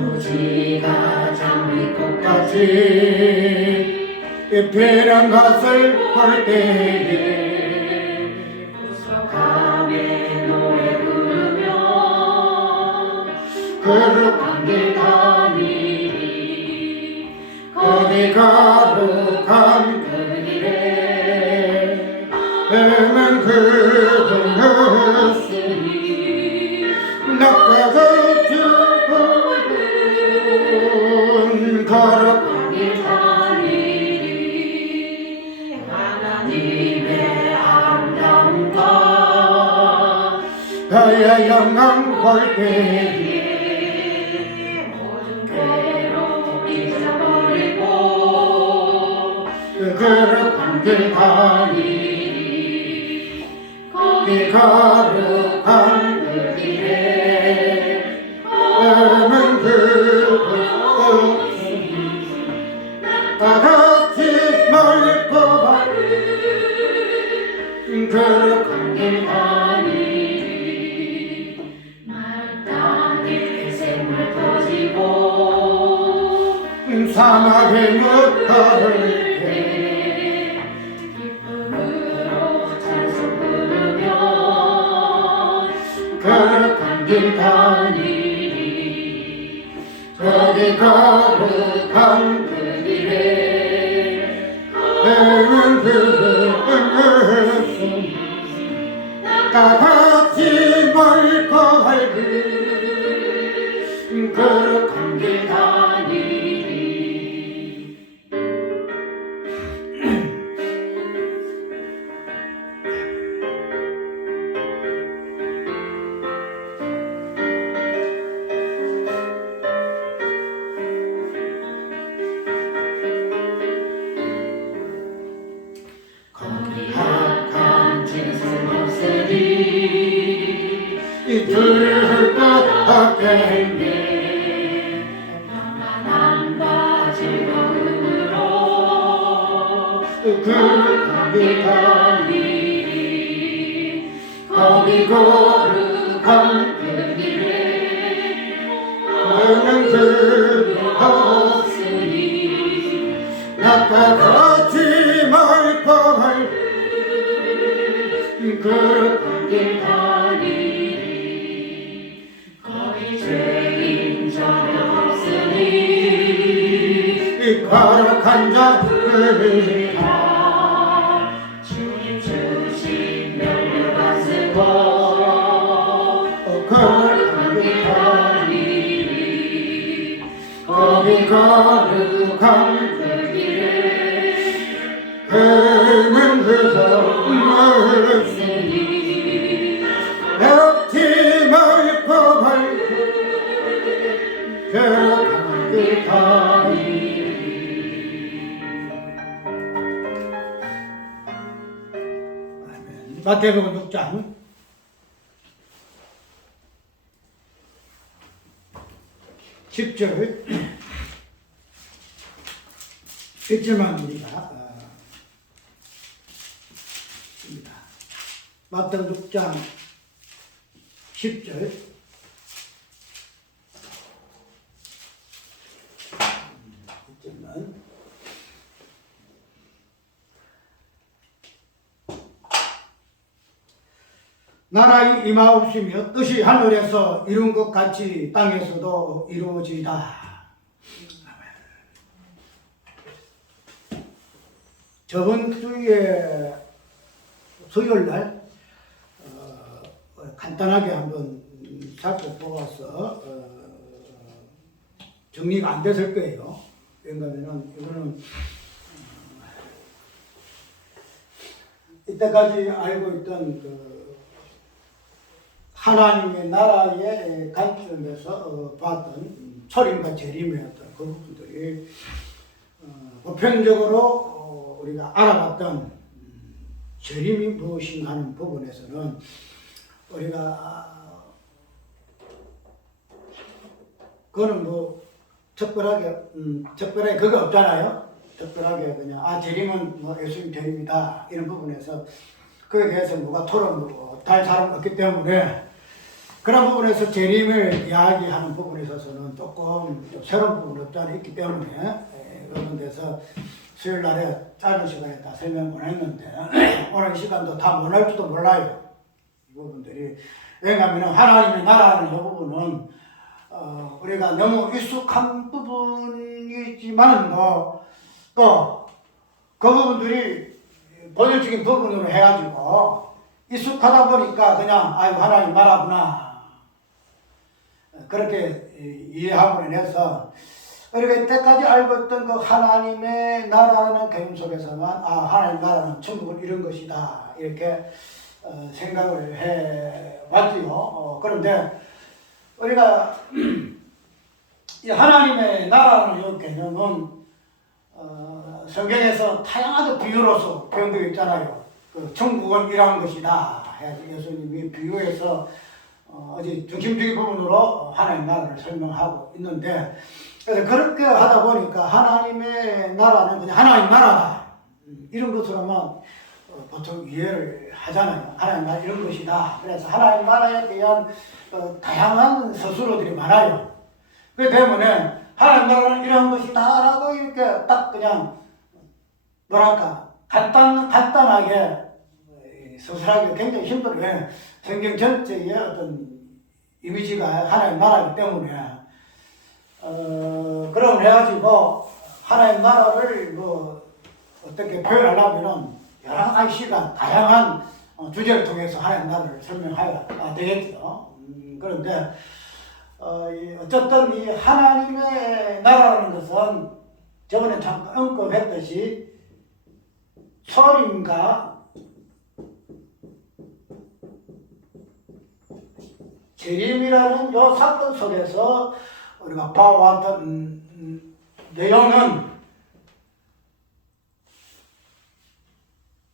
무지가 장미꽃같이 피는 것을 볼 때에 구석함에 노래 부르며 거룩한 길 다니리 거기 거룩한 그 길에 헤맨 그분으으니 낙과 같은 거룩한 길 다니리 하나님의 아름다움과 그의 영광 볼 때에 모든 괴로움 잊어버리고 거룩한 길 다니리 거기 거룩한 그 길에 오는 그곳이 다같이 멀고 바른 거룩한 길 다니리 말단에 샘물 터지고 사막에 묻어를 거룩한 길 다니리 거기 거룩한 그 길에 오는 그곳이 다같이 멀고 밝은 거룩한 길 다니리 이들을 떠나겠네 평안함과 즐거움으로 거룩한 길 다니리 거기 거룩한 그 길에 오는 그곳으니 낙과 같이 멀고 밝은 거룩한 길 다니리 죄인 전혀 없으니 거룩한 자들이라 주님 주신 면류관 쓰고 거룩한 길 다니리 거기 거룩한 그 길에 헤맨 그곳 없으니 역시 멀고 밝은 거룩한 길 다니리 마태복음 6장 10절 1절만 우리가 마태복음 6장 10절 나라의 임하옵시며 뜻이 하늘에서 이룬 것 같이 땅에서도 이루어지이다. 저번 주에 수요일날 간단하게 한번 살펴보아서 정리가 안 됐을 거예요. 왜냐하면 이거는 이때까지 알고 있던 그 하나님의 나라의 관점에서 봤던 초림과 재림의 어떤 그 부분들이 보편적으로 우리가 알아봤던 재림이 무엇인가 하는 부분에서는 우리가 그거는 뭐 특별하게 그거 없잖아요. 특별하게 그냥 재림은 뭐 예수님 재림이다 이런 부분에서 그에 대해서 누가 토론하고 달 사람 없기 때문에 그런 부분에서 재림을 이야기하는 부분에 있어서는 조금 좀 새로운 부분이 없지 않아 있기 때문에 그런 데서 수요일 날에 짧은 시간에 다 설명을 했는데 오늘 시간도 다 못할지도 몰라요. 이 부분들이. 왜냐하면 하나님의 나라는 이 부분은 우리가 너무 익숙한 부분이지만 또 그 부분들이 본질적인 부분으로 해가지고 익숙하다 보니까 그냥 아이고 하나님 나라구나 그렇게 이해함으로 인해서 우리가 이때까지 알고 있던 그 하나님의 나라는 개념 속에서만 하나님 나라는 천국을 이룬 것이다 이렇게 생각을 해왔지요. 그런데 우리가 이 하나님의 나라는 이 개념은 성경에서 다양하게 비유로서 표현되어 있잖아요. 그 천국은 이러한 것이다 해서 예수님이 비유해서 어디 중심적인 부분으로 하나님의 나라를 설명하고 있는데 그래서 그렇게 하다 보니까 하나님의 나라는 그냥 하나님 나라다 이런 것으로만 보통 이해를 하잖아요. 하나님 나라 이런 것이다. 그래서 하나님 나라에 대한 다양한 서술어들이 많아요. 그렇기 때문에 하나님 나라는 이런 것이다 라고 이렇게 딱 그냥 뭐랄까 간단하게 서술하기가 굉장히 힘들어요. 성경 전체의 어떤 이미지가 하나님 나라이기 때문에 그럼 해가지고 하나님 나라를 어떻게 표현하려면은 여러 가지 시간 다양한 주제를 통해서 하나님 나라를 설명해야 되겠죠. 그런데 어쨌든 이 하나님의 나라라는 것은 저번에 잠깐 언급했듯이 초림과 재림이라는 요 사건 속에서 우리가 봐왔던 내용은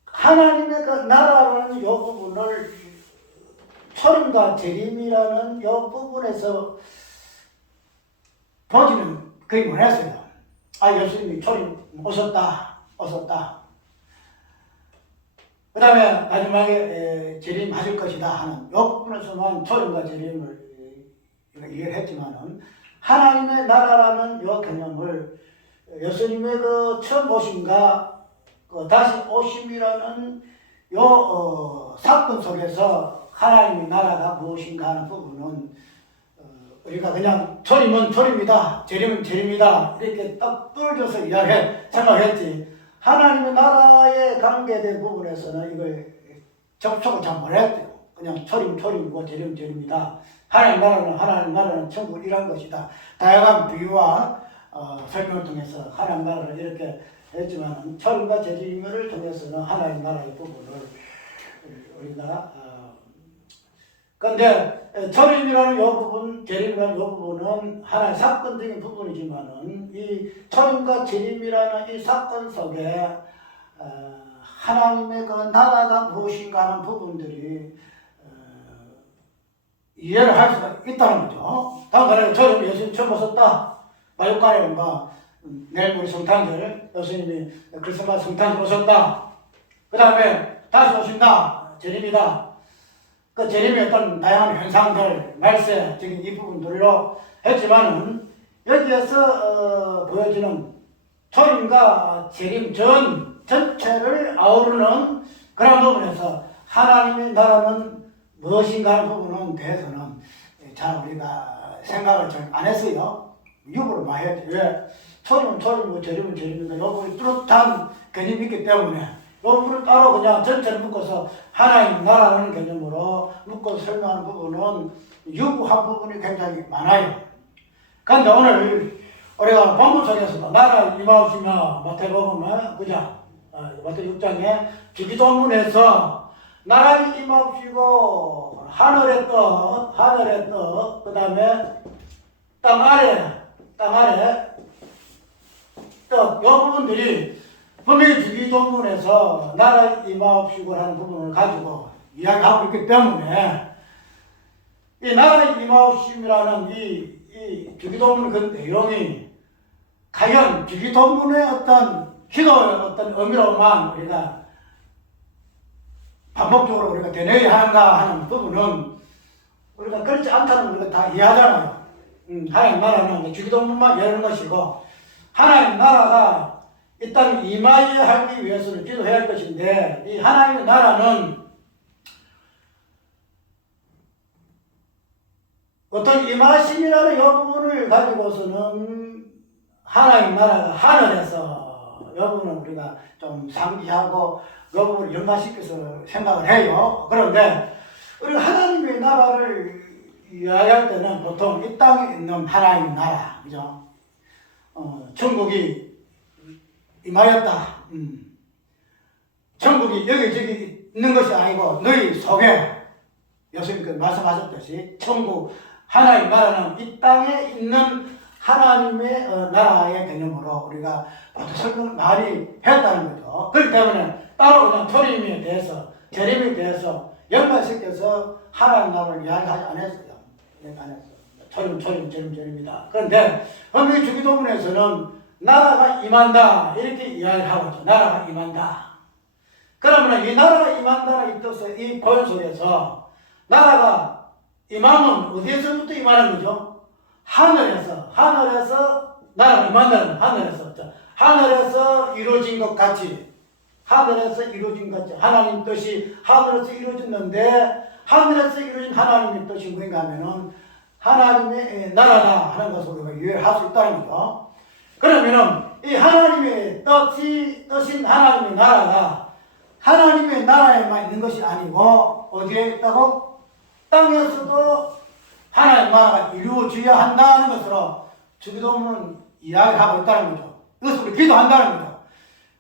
하나님의 그 나라라는 요 부분을 초림과 재림이라는 요 부분에서 보지는 거의 못했어요. 예수님이 초림 오셨다. 그 다음에 마지막에 재림하실 것이다 하는 이 부분에서만 초림과 재림을 이해를 했지만은 하나님의 나라라는 이 개념을 예수님의 그 처음 오심과 다시 오심이라는 요 사건 속에서 하나님의 나라가 무엇인가 하는 부분은 우리가 그냥 초림은 초림이다, 재림은 재림이다 이렇게 딱 뚫어져서 생각했지. 하나님의 나라에 관계된 부분에서는 이걸 접촉을 잘 못했대요. 그냥 초림이고 재림이다. 하나님 나라는 천국이란 것이다. 다양한 비유와 설명을 통해서 하나님 나라를 이렇게 했지만 초림과 재림을 통해서는 하나님 나라의 부분을 우리가 근데 초림이라는 이 부분, 재림이라는 이 부분은 하나의 사건적인 부분이지만은 이 초림과 재림이라는 이 사건 속에 하나님의 그 나라가 무엇인가 하는 부분들이 이해를 할 수가 있다는 거죠. 다음 단에 초림 예수님 처음 오셨다. 마육간에 내일 우리 성탄절 예수님이 크리스마스 성탄절 오셨다. 그 다음에 다시 오신다. 재림이다. 그 재림의 어떤 다양한 현상들, 말세적인 이 부분들로 했지만은 여기에서 보여지는 초림과 재림 전체를 아우르는 그런 부분에서 하나님의 나라는 무엇인가 하는 부분은 대해서는 잘 우리가 생각을 잘 안 했어요. 육으로 봐야지. 왜? 초림은 초림이고 재림은 재림인가 이 부분이 뚜렷한 개념이 있기 때문에 이 부분을 따로 그냥 전체를 묶어서 하나님 나라는 개념으로 묶어서 설명하는 부분은 유구한 부분이 굉장히 많아요. 그런데 오늘 우리가 본문 속에서도 나라 임하시며 마태복음 그죠? 마태 6장에 주기도문에서 나라를 임하시고 하늘의 뜻, 그 다음에 땅 아래 뜻, 이 부분들이 분명히 주기도문에서 나라 임하옵시고 하는 부분을 가지고 이야기하고 있기 때문에 이 나라 임하옵심이라는 이 주기도문 그 내용이 과연 주기도문의 어떤 기도의 어떤 의미로만 우리가 반복적으로 우리가 되뇌야 하는가 하는 부분은 우리가 그렇지 않다는 걸 우리가 다 이해하잖아요. 하나님 나라는 주기도문만 열는 것이고, 하나님 나라가 이 땅에 임하게 하기 위해서는 기도해야 할 것인데, 이 하나님의 나라는 어떤 임하심이라는 이 부분을 가지고서는 하나님 나라가 하늘에서 이 부분은 우리가 좀 상기하고 이 부분을 연관시켜서 생각을 해요. 그런데 우리가 하나님의 나라를 이야기할 때는 보통 이 땅에 있는 하나님의 나라, 그죠? 천국이 임하였다. 천국이 여기저기 있는 것이 아니고 너희 속에 예수님께서 말씀하셨듯이 천국 하나님 나라는 이 땅에 있는 하나님의 나라의 개념으로 우리가 모두 설명을 많이 했다는 거죠. 그렇기 때문에 따로 그냥 초림에 대해서 재림에 대해서 연관시켜서 하나님 나라를 이야기하지 않았어요. 안 했어요. 초림, 재림이다. 그런데 헌미 주기도문에서는 나라가 임한다 이렇게 이야기를 하고 있죠. 나라가 임한다. 그러면 이 나라가 임한다는 이 뜻의 이 고연 속에서 나라가 임하면 어디에서부터 임하는 거죠? 하늘에서 나라가 임한다는 하늘에서 이루어진 것 같이 하나님 뜻이 하늘에서 이루어졌는데 하늘에서 이루어진 하나님의 뜻이 뭔가 하면은 하나님의 나라다 하는 것을 우리가 이해할 수 있다는 거죠. 그러면은 이 하나님의 뜻인 하나님의 나라가 하나님의 나라에만 있는 것이 아니고 어디에 있다고? 땅에서도 하나님 나라가 이루어져야 한다는 것으로 주기도문은 이야기하고 있다는 거죠. 이것을 우리 기도한다는 거죠.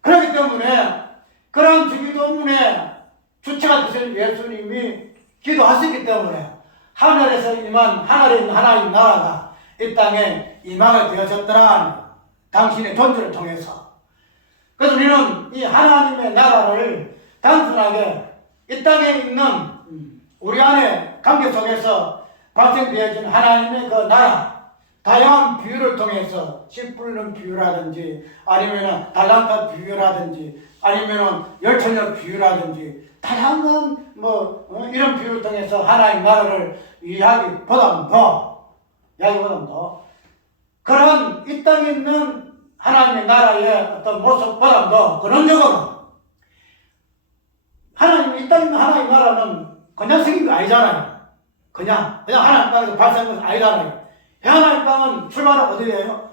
그렇기 때문에 그런 주기도문의 주체가 되신 예수님이 기도하셨기 때문에 하늘에서 임한 하늘에 있는 하나님 나라가 이 땅에 임하게 되어졌더라. 당신의 존재를 통해서. 그래서 우리는 이 하나님의 나라를 단순하게 이 땅에 있는 우리 안에 관계 속에서 발생되어진 하나님의 그 나라, 다양한 비유를 통해서 씨 뿌리는 비유라든지 아니면 달란트 비유라든지 아니면 열처녀 비유라든지 다양한 이런 비유를 통해서 하나님 나라를 이야기보다는 더 그런 이 땅에 있는 하나님의 나라의 어떤 모습보다는 더 근원적으로 하나님 이 땅에 있는 하나님 나라는 그냥 생긴 거 아니잖아요. 그냥 하나님 땅에서 발생한 것이 아니잖아요. 하나님 땅은 출발은 어디예요?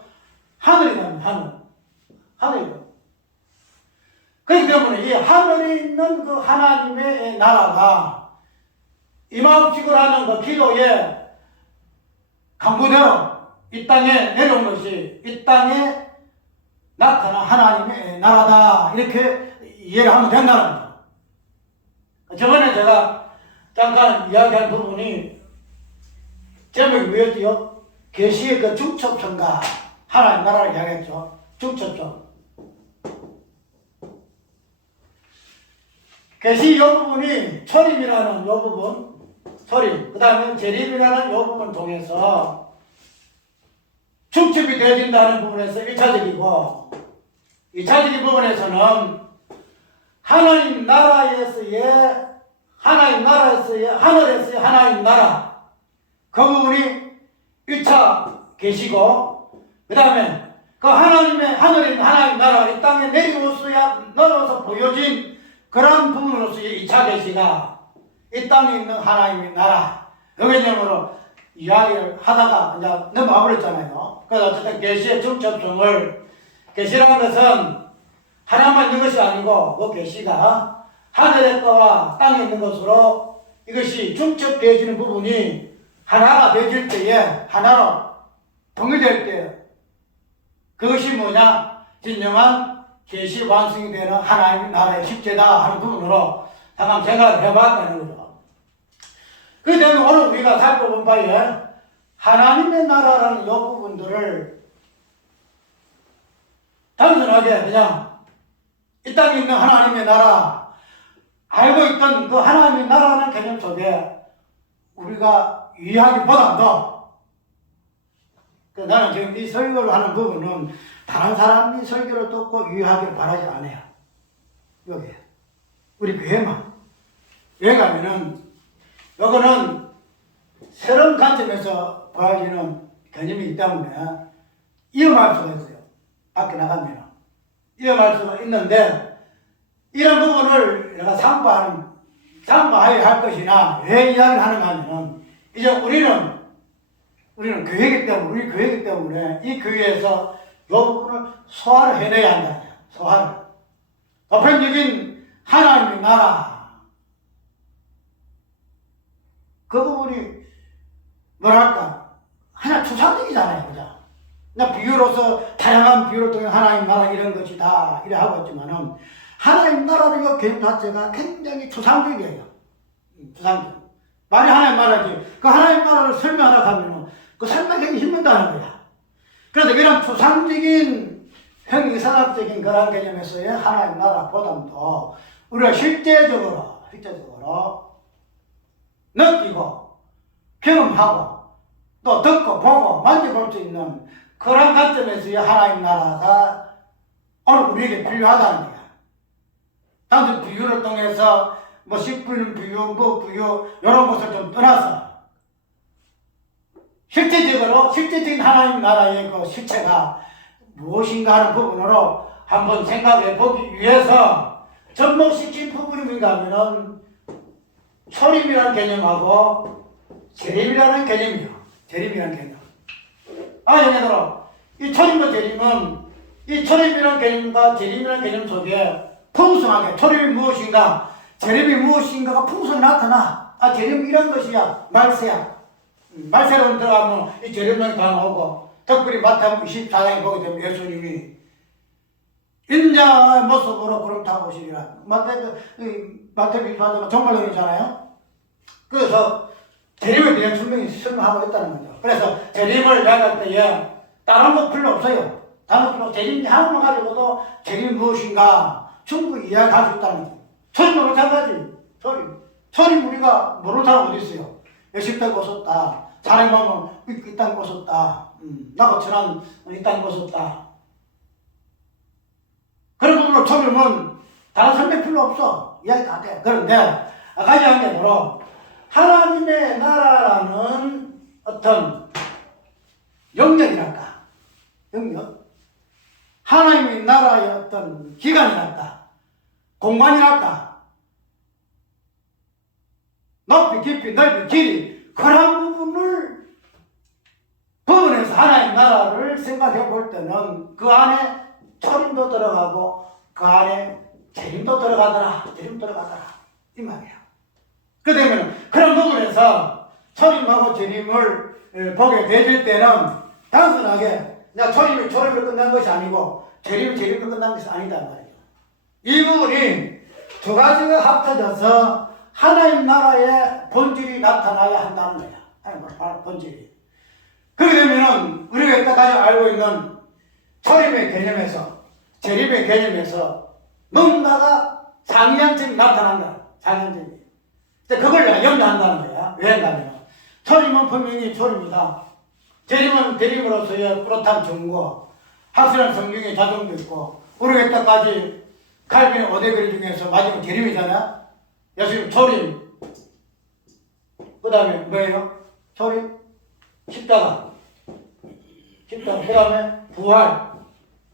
하늘이잖아요. 하늘이요. 그렇기 때문에 이 하늘에 있는 그 하나님의 나라가 임하옵시고 하는 그 기도의 강구대로 이 땅에 내려온 것이 이 땅에 나타난 하나님의 나라다 이렇게 이해를 하면 된다는 거죠. 저번에 제가 잠깐 이야기한 부분이 제목이 뭐였지요? 계시의 그 중첩성과 하나님 나라를 이야기했죠. 중첩성. 계시 이 부분이 초림이라는 이 부분, 초림, 그 다음에 재림이라는 이 부분을 통해서 중첩이 되어진다는 부분에서 1차적이고 2차적인 부분에서는 하나님 나라에서의 하늘에서의 하나님 나라 그 부분이 1차 계시고 그 다음에 그 하나님의 하늘에 있는 하나님 나라가 이 땅에 내려와서 보여진 그런 부분으로서의 2차 계시가 이 땅에 있는 하나님의 나라 그 개념으로 이야기를 하다가 이제 넘어가 버렸잖아요. 그래서 어쨌든 계시의 중첩성을 계시라는 것은 하나만 있는 것이 아니고 그 계시가 하늘의 것과 땅에 있는 것으로 이것이 중첩되어지는 부분이 하나가 되어질 때에 하나로 통일될 때 그것이 뭐냐? 진정한 계시 완성이 되는 하나님의 나라의 실제다 하는 부분으로 잠깐 생각을 해봤다는 거죠. 그렇기 때문에 오늘 우리가 살펴본 바에 하나님의 나라라는 이 부분들을 단순하게 그냥 이 땅에 있는 하나님의 나라 알고 있던 그 하나님의 나라는 개념 속에 우리가 이해하기보다도 나는 지금 이 설교를 하는 부분은 다른 사람이 설교를 듣고 이해하기를 바라지 않아요. 여기 우리 교회만. 왜 가면은 요거는 새로운 관점에서 보여지는 개념이기 때문에 위험할 수가 있어요. 밖에 나가면 위험할 수가 있는데 이런 부분을 내가 상부하여 할 것이나 왜 이야기를 하는가 하면은 이제 우리는 교회이기 때문에 우리 교회이기 때문에 이 교회에서 이 부분을 소화를 해내야 한다. 소화를 보편적인 하나님의 나라 그 부분이 뭐랄까 하나 추상적이잖아요. 그죠? 그러니까 비유로서 다양한 비유를 통해 하나님 나라 이런 것이다 이래 하고 있지만은 하나님 나라의 개념 자체가 굉장히 추상적이에요. 추상적. 만약 하나님 나라지 그 하나님 나라를 설명하라 하면은 그 설명하기 힘들다는 거야. 그래서 이런 추상적인 형이상학적인 그런 개념에서의 하나님 나라보다도 우리가 실제적으로 느끼고 경험하고 또 듣고 보고 만져볼 수 있는 그런 관점에서의 하나님 나라가 오늘 우리에게 필요하다는 거야. 단순 비유를 통해서 뭐 씹히는 비유, 비유 이런 것을 좀 떠나서 실제적인 하나님 나라의 그 실체가 무엇인가 하는 부분으로 한번 생각해 보기 위해서 접목시킨 부분이 뭔가 하면은 초림이라는 개념하고 재림이라는 개념이요. 재림이라는 개념. 예를 들어 이 초림과 재림은 이 초림이라는 개념과 재림이라는 개념 속에 풍성하게 초림이 무엇인가 재림이 무엇인가가 풍성히 나타나. 재림이 이런 것이야. 말세야. 말세로 들어가면 이 재림이 다 나오고 특별히 마태복음 24장에 보게 되면 예수님이 인자의 모습으로 구름 타고 오시리라. 마태복음 24장은 종말론이잖아요. 그래서 재림에 대한 분명히 설명하고 있다는 거죠. 그래서 재림을 이야기할 때에 다른 거 필요 없어요. 다른 거 필요 없어요. 재림 하나만 가지고도 재림이 무엇인가 충분히 이야기할 수 있다는 거죠. 초림도 마찬가지. 초림 우리가 모르는 사람 어디 있어요? 열심히 벗었다. 사람이 보면 이 땅 벗었다. 나고 천한 이 땅 벗었다. 그런 부분으로 초림은 다른 설명 필요 없어. 이야기 다 돼. 그런데 아까 이야기한 대로 하나님의 나라라는 어떤 영역이랄까? 영역? 하나님의 나라의 어떤 기간이랄까? 공간이랄까? 높이, 깊이, 넓이, 길이 그런 부분에서 하나님 나라를 생각해 볼 때는 그 안에 초림도 들어가고 그 안에 재림도 들어가더라. 이 말이에요. 그러면 그런 부분에서 초림하고 재림을 보게 되질 때는 단순하게 초림이 끝난 것이 아니고 재림이 끝난 것이 아니단 말이에요. 이 부분이 두 가지가 합쳐져서 하나님 나라의 본질이 나타나야 한다는 거야. 하나님 나라의 본질이. 그렇게 되면은 우리가 여태까지 알고 있는 초림의 개념에서 재림의 개념에서 뭔가가 상이한점이 나타난다. 상이한점이. 그걸 내가 염려한다는 거야. 왜 한다면 초림은 분명히 초림이다. 재림은 재림으로서의 뿌듯한 증거, 확실한 성경의 자정도 있고 우리가 여태까지 칼빈의 5대 교리 중에서 마지막 재림이잖아. 예수님 초림. 그 다음에 뭐예요? 초림, 십자가. 그 다음에 부활,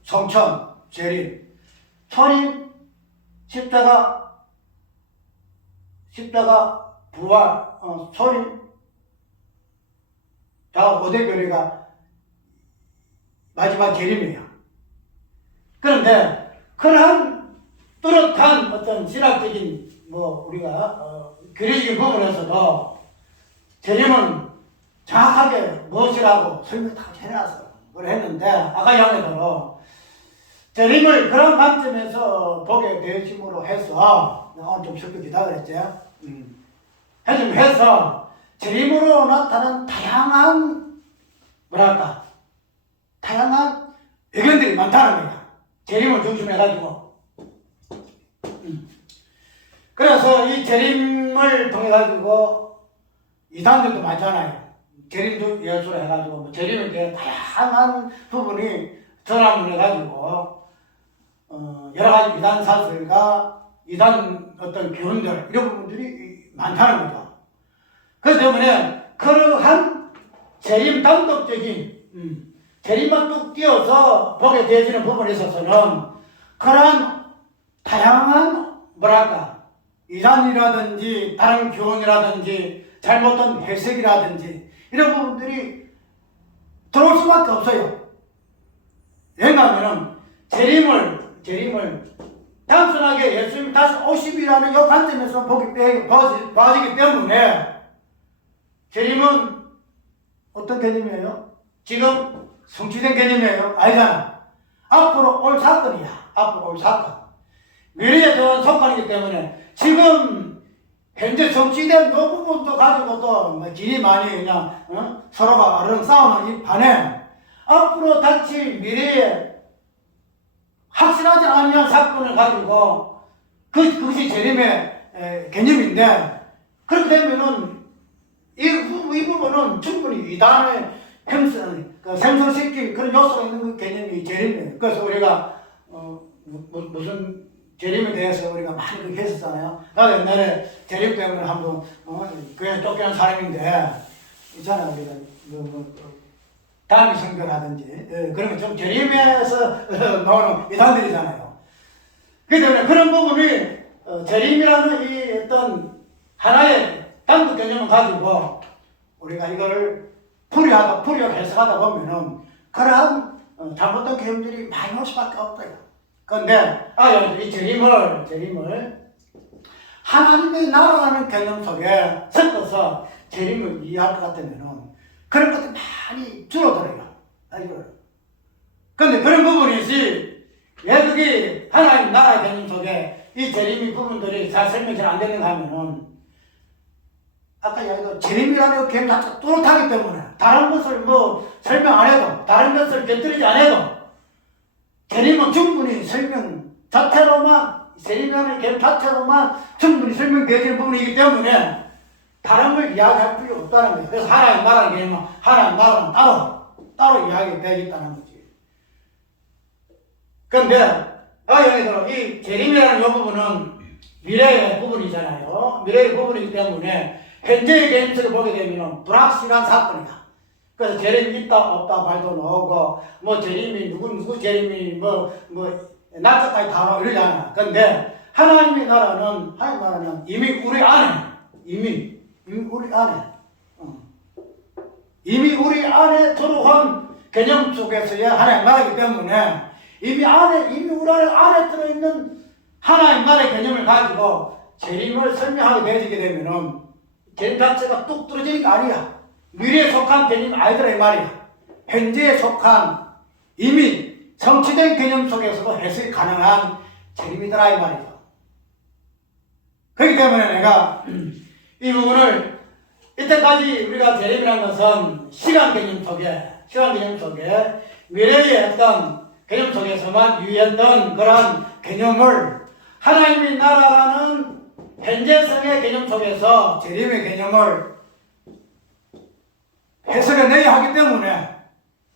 성천, 재림. 초림, 십자가, 부활, 초림. 다 5대 교리가 마지막 재림이에요. 그런데 그러한 뚜렷한 어떤 신학적인 우리가 교리적인 부분에서도 재림은 정확하게 무엇이라고 설명 다 해놨어. 그걸 했는데 아까 이야기대로 재림을 그런 관점에서 보게 되심으로 해서 오늘 좀 설득이다 그랬지. 해서 재림으로 나타난 다양한 다양한 의견들이 많다는 거야. 재림을 중심으로 해가지고. 그래서 이 재림을 통해 가지고 이단들도 많잖아요. 재림도 예수로 해가지고 재림에 대한 다양한 부분이 전환을 해가지고 여러 가지 이단 사설과 이단 어떤 교훈들 이런 부분들이 많다는 거죠. 그렇기 때문에 그러한 재림 단독적인 재림만 뚝 띄어서 보게 되어지는 부분에 있어서는 그러한 다양한 뭐랄까 이단이라든지 다른 교훈이라든지 잘못된 해석이라든지 이런 부분들이 들어올 수밖에 없어요. 왜냐하면 재림을 단순하게 예수님이 다시 오심이라는 이 관점에서 봐지기 때문에 재림은 어떤 개념이에요? 지금 성취된 개념이에요? 아니잖아. 앞으로 올 사건이야. 앞으로 올 사건. 미래에 대한 속간이기 때문에 지금 현재 성취된 이 부분도 가지고도 뭐 길이 많이 그냥 서로가 어른 싸우는 이 반에 앞으로 닥칠 미래에 확실하지 않은 사건을 가지고 그것이 재림의 개념인데 그렇게 되면은 이 부분은 충분히 이단의 생성시킬 그런 요소가 있는 그 개념이 재림이에요. 그래서 우리가 무슨 재림에 대해서 우리가 많이 그렇게 했었잖아요. 나도 옛날에 재림 때문에 한번 교회 쫓겨난 사람인데 있잖아요. 우리가 단위 성교라든지 그런 거 좀 재림에서 나오는 이단들이잖아요. 그렇기 때문에 그런 부분이 재림이라는 이 어떤 하나의 단독 개념을 가지고 우리가 이걸 풀이하고 해석하다 보면은 그러한 잘못된 개념들이 많이 올 수밖에 없어요. 그런데 이 재림을 하나님의 나라라는 개념 속에 섞어서 재림을 이해할 것 같으면은 그런 것들 많이 줄어들어요. 그런데 그런 부분이지 왜 그게 하나님 나라의 개념 속에 이 재림의 부분들이 잘 설명이 잘 안 되는가 하면은 아까 이야기한 재림이라는 개념 자체가 뚜렷하기 때문에 다른 것을 뭐 설명 안 해도 다른 것을 곁들이지 안 해도 재림은 충분히 설명 자체로만 재림이라는 개념 자체로만 충분히 설명되어지는 부분이기 때문에 다른 걸 이야기할 필요가 없다는 거예요. 그래서 하나님 나라는 개념은 하나님 나라는 따로 이야기되겠다는 거지. 그런데 이 재림이라는 이 부분은 미래의 부분이잖아요. 미래의 부분이기 때문에 현재의 개념을 보게 되면 불확실한 사건이다. 그래서 재림이 있다 없다 말도 나오고 뭐 재림이 누구 재림이 날짜까지 다 나오고 이러잖아. 그런데 하나님 나라는 이미 우리 안에 이미 우리 안에 들어온 개념 속에서의 하나님 나라이기 때문에 이미 우리 안에 들어있는 하나님 나라의 개념을 가지고 재림을 설명하게 되어지게 되면은 개념 자체가 뚝 떨어지는 게 아니야. 미래에 속한 개념이 아니더라 이 말이야. 현재에 속한 이미 성취된 개념 속에서도 해석이 가능한 재림이더라 이 말이죠. 그렇기 때문에 내가 이 부분을 이때까지 우리가 재림이라는 것은 시간 개념 속에 미래의 어떤 개념 속에서만 유의했던 그런 개념을 하나님의 나라라는 현재성의 개념 속에서 재림의 개념을 해석해내야 하기 때문에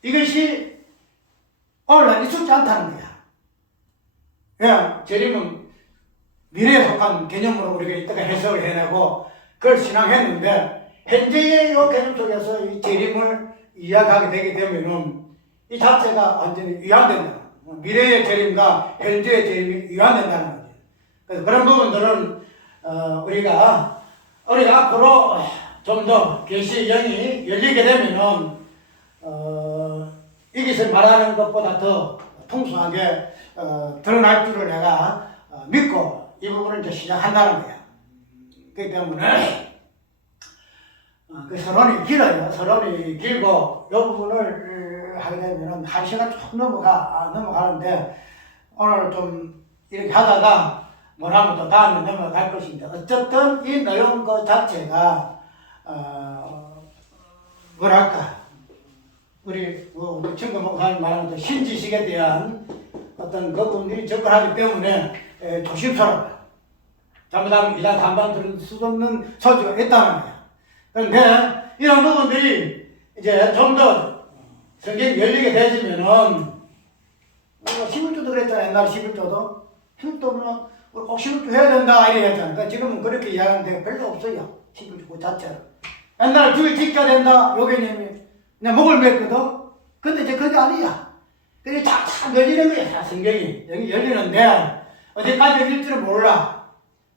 이것이 오늘날 있지 않다는 거야. 그냥 재림은 미래에 속한 개념으로 우리가 이따가 해석을 해내고 그걸 신앙했는데 현재의 이 개념 속에서 이 재림을 이야기하게 되게 되면은 이 자체가 완전히 위안된다. 미래의 재림과 현재의 재림이 위안된다는 거지. 그래서 그런 부분들은 우리가 앞으로 좀 더 계시의 영이 열리게 되면은 이것을 말하는 것보다 더 풍성하게 드러날 줄을 내가 믿고 이 부분을 이제 시작한다는 거야. 그렇기 때문에 그 서론이 길어요. 서론이 길고 이 부분을 하게 되면은 1시간 조금 넘어가는데 오늘 좀 이렇게 하다가 뭐라면 또 다음에 넘어갈 것입니다. 어쨌든 이 내용 그 자체가 뭐랄까 우리 친구 목사님 말하는 신지식에 대한 어떤 그 부분들이 접근하기 때문에 조심스러워요. 잘못하면 이단 반반 들을 수 없는 소지가 있다는 거야. 그런데 이런 부분들이 이제 좀 더 성경이 열리게 되지면은 11조도 그랬잖아. 옛날 11조도 11조는 꼭 11조 해야 된다 이래 했잖아. 그러니까 지금은 그렇게 이야기하는 데가 별로 없어요. 11조 그 자체로. 옛날 주의 지켜야 된다. 요괴님이 내 목을 맸거든. 근데 이제 그게 아니야. 그게 쫙쫙 열리는 거야. 성경이 여기 열리는데 어디까지 열릴지를 몰라.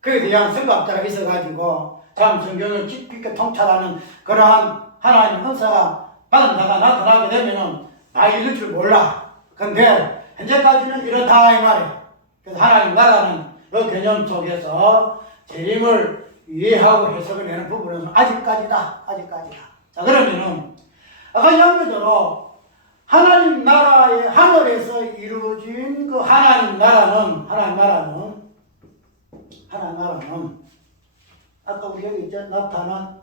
그에 대한 생각자가 있어가지고 참 성경을 깊이 있게 통찰하는 그러한 하나님의 은사가 받은 자가 나타나게 되면은 다 이룰 줄 몰라. 근데 현재까지는 이렇다 이 말이야. 그래서 하나님 나라는 그 개념 속에서 재림을 이해하고 해석을 내는 부분은 아직까지다. 자, 그러면은 아까 양면대로 하나님 나라의 하늘에서 이루어진 그 하나님 나라는 아까 우리 여기 이제 나타난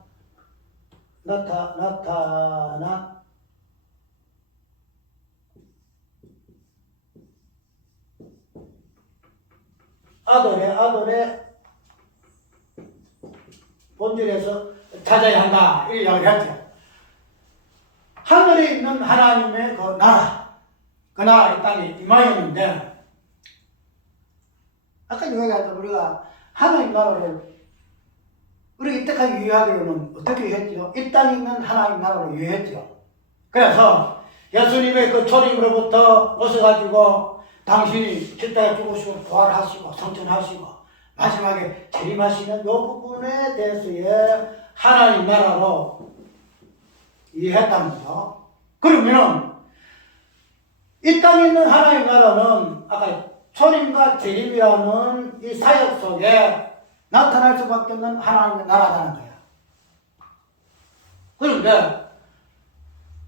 아들의 본질에서 찾아야 한다 이 이야기를 했죠. 하늘에 있는 하나님의 그 나라, 그 나라 이 땅에 임하였는데 아까 이야기했던 우리가 하나님 나라를 우리가 이때까지 유의하기로는 어떻게 유의했죠? 이 땅에 있는 하나님 나라로 유의했죠. 그래서 예수님의 그 초림으로부터 오셔가지고 당신이 십자가에 죽으시고 부활하시고 성천하시고 마지막에 재림하시는 이 부분에 대해서의 하나님 나라로 이해했다는 거죠. 그러면은 이 땅에 있는 하나님 나라는 아까 초림과 재림이라는 이 사역 속에 나타날 수밖에 없는 하나님의 나라라는 거야. 그런데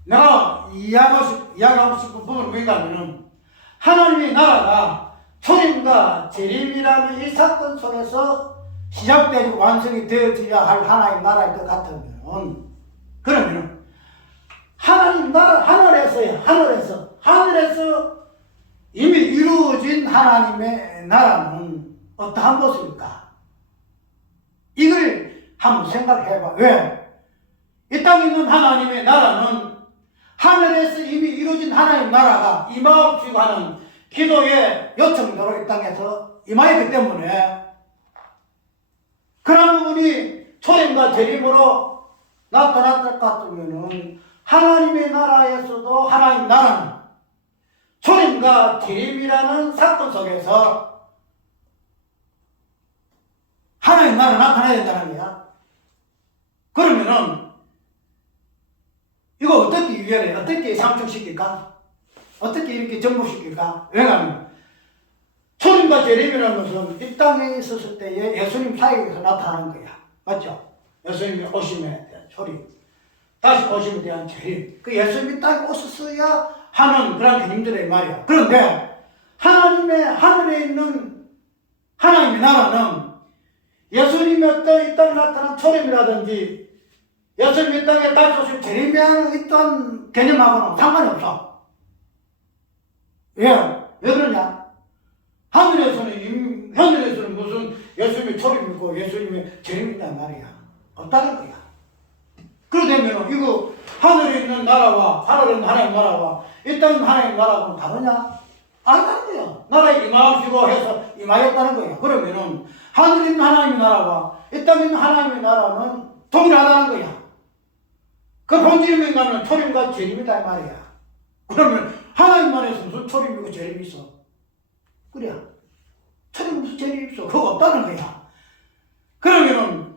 내가 이야기하고 싶은 부분은 뭐냐면은 하나님의 나라가 초림과 재림이라는 이 사건 속에서 시작되고 완성이 되어져야 할 하나님의 나라일 것 같으면 그러면은 하나님 나라 하늘에서 이미 이루어진 하나님의 나라는 어떠한 것입니까? 이걸 한번 생각해봐. 왜? 이 땅에 있는 하나님의 나라는 하늘에서 이미 이루어진 하나님 나라가 임하옵시고 하는 기도의 요청대로 이 땅에서 임하였기 때문에 그런 부분이 초림과 재림으로 나타날 것 같으면은 하나님의 나라에서도 하나님 나라는 초림과 재림이라는 사건 속에서 하나님 나라 나타나야 된다는 거야. 그러면은 이거 어떻게 유연해? 어떻게 상충시킬까? 어떻게 이렇게 전복시킬까? 왜냐하면 초림과 재림이라는 것은 이 땅에 있었을 때에 예수님 사역에서 나타나는 거야. 맞죠? 예수님의 오심에 대한 초림, 다시 오심에 대한 재림. 그 예수님이 땅에 오셨어야 하는 그런 개념들의 말이야. 그런데 하나님의 하늘에 있는 하나님의 나라는 예수님의 어떤 이 땅에 나타난 초림이라든지 예수님이 이 땅에 다시 오신 재림이라는 있던 개념하고는 상관이 없어. 왜? 왜 그러냐? 하늘에서는 무슨 예수님의 초림이고 예수님의 재림이 있단 말이야. 없다는 거야. 그러되면 이거 하늘에 있는 나라와 하늘에 있는 하나님 나라와 이 땅에 있는 하나님 나라하고는 다르냐? 아니다는 거야. 나라에 임하시고 해서 임하였다는 거야. 그러면은 하늘에 있는 하나님의 나라와 이 땅에 있는 하나님의 나라는 동일하다는 거야. 그 본질이 뭔가는 초림과 재림이다 이 말이야. 그러면 하나님 나라에서 무슨 초림이고 재림이 있어? 그래. 초림 무슨 재림이 있어? 그거 없다는 거야. 그러면은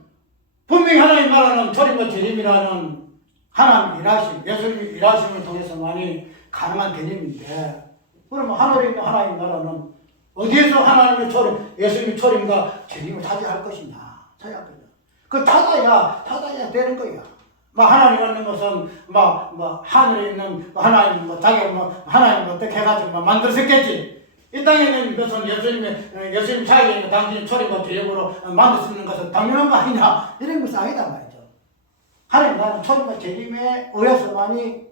분명히 하나님 나라는 초림과 재림이라는 하나님 일하심, 예수님이 일하심을 통해서만이 가능한 개념인데 그러면 하늘에 있는 하나님 나라는 어디에서 하나님의 초림, 예수님의 초림과 재림을 차지할 것이냐? 찾아야 거냐? 그 찾아야 되는 거야. 하나님 있는 것은 하늘에 있는 하나님 자기가 하나님 어떻게 해가지고 만들었겠지. 이 땅에 있는 것은 예수님 자기가 당신이 초림과 재림으로 만들 수 있는 것은 당연한 거 아니냐? 이런 것은 아니다 말이죠. 하나님 나라는 초림과 재림에 의해서만이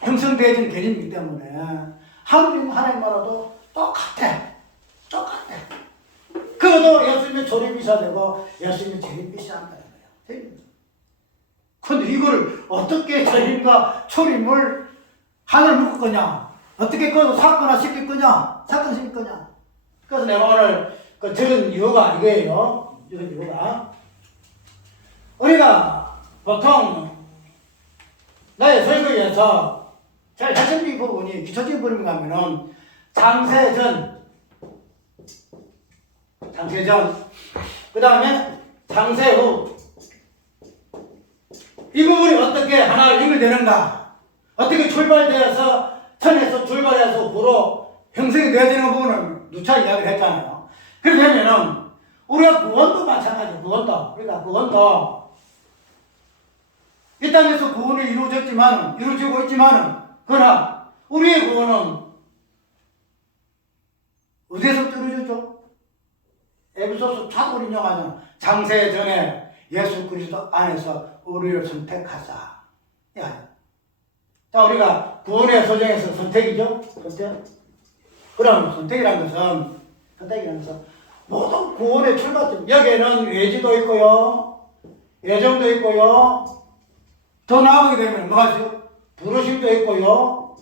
형성되어진 개념이기 때문에 하늘에 있는 하나님 나라도 똑같아. 그것도 예수님의 초림이 있어야 되고 예수님의 재림이 있어야 한다는 거예요. 근데 이걸 어떻게 재림과 초림을 하늘 묶을 거냐? 어떻게 그걸 사건화시킬 거냐? 사건시킬 거냐? 그래서 내가 오늘 적은 이유가 이거예요. 이건 이유가 우리가 보통 나의 설교에서 제일 핵심적인 부분이 기초적인 부분이 가면은 장세전, 그 다음에 장세후, 이 부분이 어떻게 하나 연결되는가, 어떻게 출발되어서 천에서 출발해서 구로 형성이 되어지는 부분을 누차 이야기를 했잖아요. 그렇게 되면은 우리가 구원도 마찬가지예요. 구원도 이 땅에서 구원이 이루어지고 있지만은 그러나 우리의 구원은 어디에서 이루어졌죠? 에베소서 차고리 인용하는 장세 전에 예수 그리스도 안에서 우리를 선택하사. 자, 우리가 구원의 소정에서 선택이죠? 선택? 그럼 선택이라는 것은 모든 구원의 출발점, 여기에는 외지도 있고요, 예정도 있고요, 더 나아가게 되면 뭐가 있어요? 부르심도 있고요,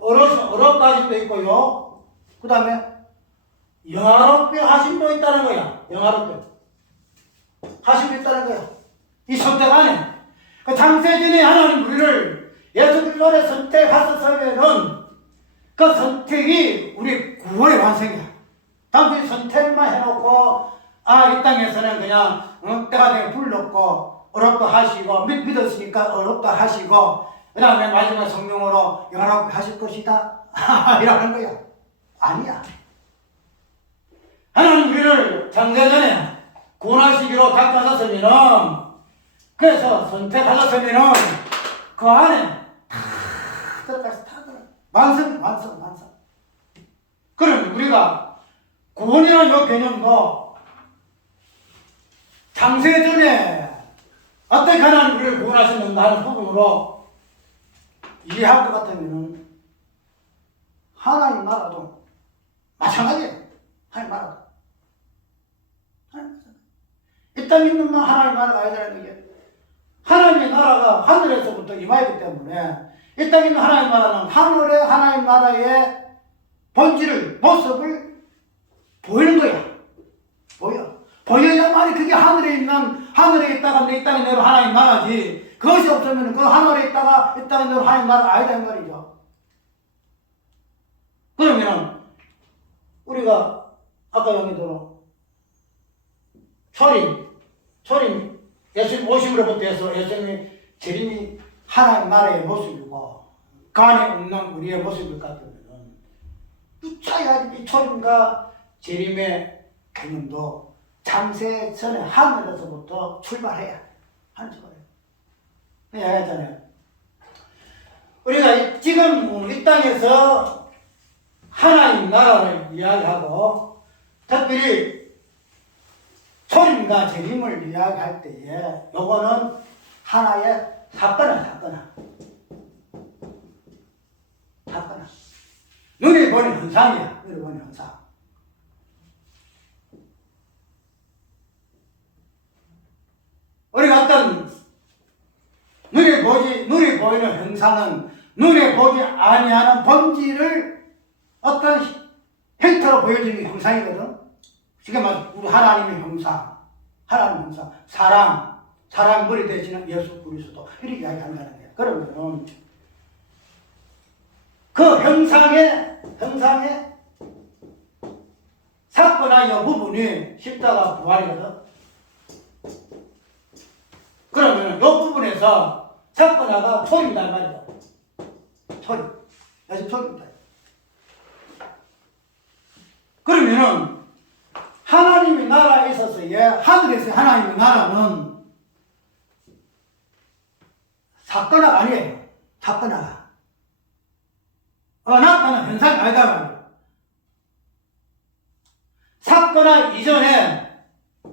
어렵다심도 있고요, 그 다음에 영화롭게 하심도 있다는 거야. 영화롭게 하심도 있다는 거야. 이 선택 안에 그 장세전에 하나님 우리를 예수 그리스도를 선택하셨으면은 그 선택이 우리 구원의 완성이야. 단순히 선택만 해놓고 이 땅에서는 그냥 때가 되면 불렀고 어렵다 하시고 믿었으니까 어렵다 하시고 그 다음에 마지막 성령으로 영원하게 하실 것이다 이라는 거야. 아니야. 하나님 우리를 장세전에 구원하시기로 작정하셨으면은, 그래서 선택하셨으면은 그 안에 다 들어가서 다 들어. 완성. 그럼 우리가 구원이라는 이 개념도 장세전에 어떻게 하나님 우리를 구원하셨는가 하는 부분으로 이해할 것 같으면은 하나님 나라도 마찬가지예요. 하나님 나라도. 이 땅에 있는 만 하나님 나라가 아니라는 게, 하나님의 나라가 하늘에서부터 임하기 때문에 이 땅에 있는 하나님 나라는 하늘의 하나님 나라의 본질을, 모습을 보이는 거야. 보여야만이 그게 하늘에 있다가 이 땅에 내려 하나님 나라지, 그것이 없으면 그 하늘에 있다가 이 땅에 내려 하나님 나라가 아니다는 말이죠. 그러면 우리가 아까 얘기대로 초림, 예수님 오심으로부터 해서 예수님의 재림이 하나님 나라의 모습이고 그 안에 없는 우리의 모습일 것 같으면 누차야 이 초림과 재림의 개념도 장세 전에 하늘에서부터 출발해야 하는 거예요. 얘기했잖아요. 우리가 지금 이 땅에서 하나님 나라를 이야기하고 특별히 초림과 재림을 이야기할 때에 요거는 하나의 사건이야. 눈에 보이는 현상이야. 우리가 어떤 눈에 보이는 현상은 눈에 보지 아니하는 본질을 어떤 형태로 보여주는 게 형상이거든. 지금 우리 하나님의 형상, 사랑 머리 대신은 예수 그리스도 이렇게 이야기한다는 거예요. 그러면 그 형상의 사건과 이 부분이 십자가 부활이거든. 그러면 이 부분에서 사건화가 초림이다 말이죠. 초림이다. 그러면은 하나님의 나라에 있어서의 하늘에서의 하나님의 나라는 사건화가 아니에요. 나타나는 현상이 아니다 말이에요. 사건화 이전에,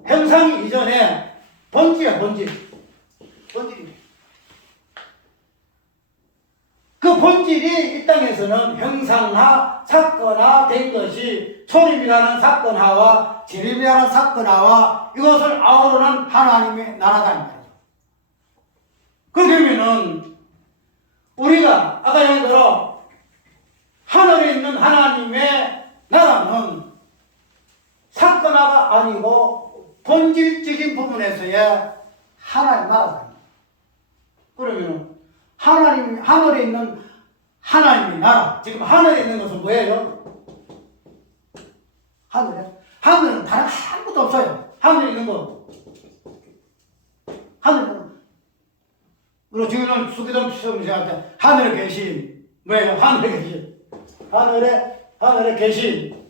현상이 이전에 본질이야, 본질이. 그 본질이 이 땅에서는 형상화, 사건화 된 것이 초림이라는 사건화와 재림이라는 사건화와 이것을 아우르는 하나님의 나라다. 그러면은 우리가 아까 얘기대로 하늘에 있는 하나님의 나라는 사건화가 아니고 본질적인 부분에서의 하나님 나라다. 그러면 하나님, 하늘에 있는 하나님의 나라. 지금 하늘에 있는 것은 뭐예요? 하늘에? 하늘은 다른 아무것도 없어요. 하늘에 있는 거. 하늘은 우리 지금 수기동 시험생한테 하늘에 계신 뭐예요? 하늘에 계신 하늘에 계신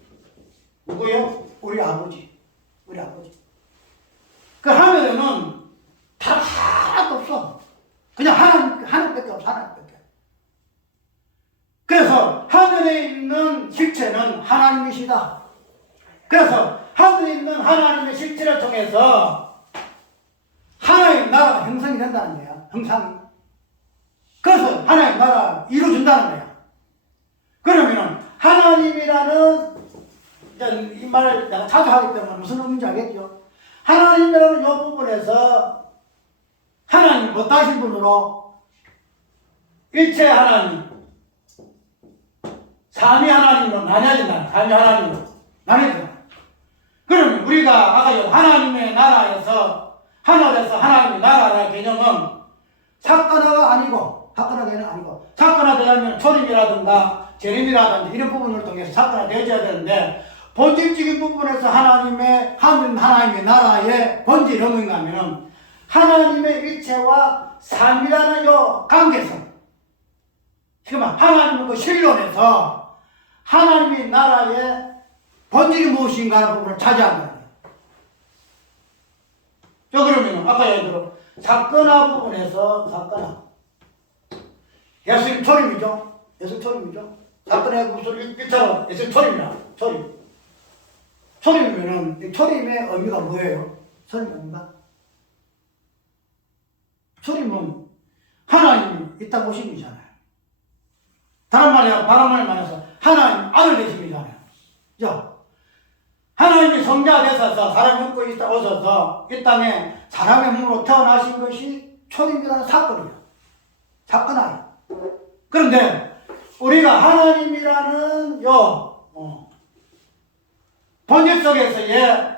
누구요? 우리 아버지. 우리 아버지. 그 하늘에는 다른 하나도 없어. 그냥 하나밖에 없어. 하나밖에. 그래서 하늘에 있는 실체는 하나님이시다. 그래서 하늘에 있는 하나님의 실체를 통해서 하나님 나라가 형성이 된다는 거야. 형상이. 그래서 하나님 나라가 이루어진다는 거야. 그러면은 하나님이라는 이 말을 내가 자주 하기 때문에 무슨 의미인지 알겠죠? 하나님이라는 이 부분에서 하나님 못하신 분으로 일체 하나님, 삼위 하나님으로 나뉘어진다. 삼위 하나님으로 나뉘어진다. 그러면 우리가 아까 하나님의 나라에서 하늘에서 하나님의 나라의 개념은 사건화가 아니고 사건화가 아니고 사건화되려면 초림이라든가 재림이라든지 이런 부분을 통해서 사건화되어져야 되는데 본질적인 부분에서 하나님의 나라의 본질이 뭔가 하면은 하나님의 일체와 삼위라는 요 관계성. 지금 하나님의 그 실론에서 하나님의 나라의 본질이 무엇인가 하는 부분을 차지한다. 자, 그러면 아까 예를 들어 사건화 부분에서 사건화. 예수님 초림이죠. 예수님 초림이죠. 사건의 무슨 1차로 예수님 초림이라. 초림. 초림이면은 초림의 의미가 뭐예요? 초림의 의미가? 초림은 하나님이 있다 보심이잖아요. 다른 말해서 하나님 아들 되심이잖아요. 그죠? 하나님이 성자가 되셔서 사람 육고 있다 오셔서 이 땅에 사람의 몸으로 태어나신 것이 초림이라는 사건이에요. 사건이에요. 그런데 우리가 하나님이라는 본질 속에서의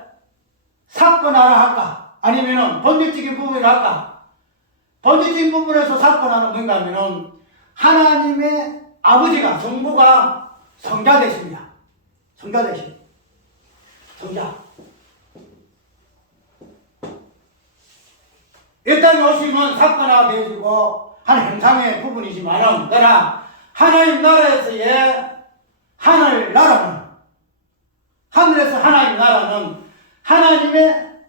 사건화를 할까? 아니면은 본질적인 부분을 할까? 본질적인 부분에서 사건화는 뭔가 하면은 하나님의 아버지가 성부가 성자 되십니다. 성자 되심. 성자. 이 땅에 오시면 사건화가 되어지고 한 형상의 부분이지만은 그러나 하나님 나라에서의 하늘 나라는 하늘에서 하나님 나라는 하나님의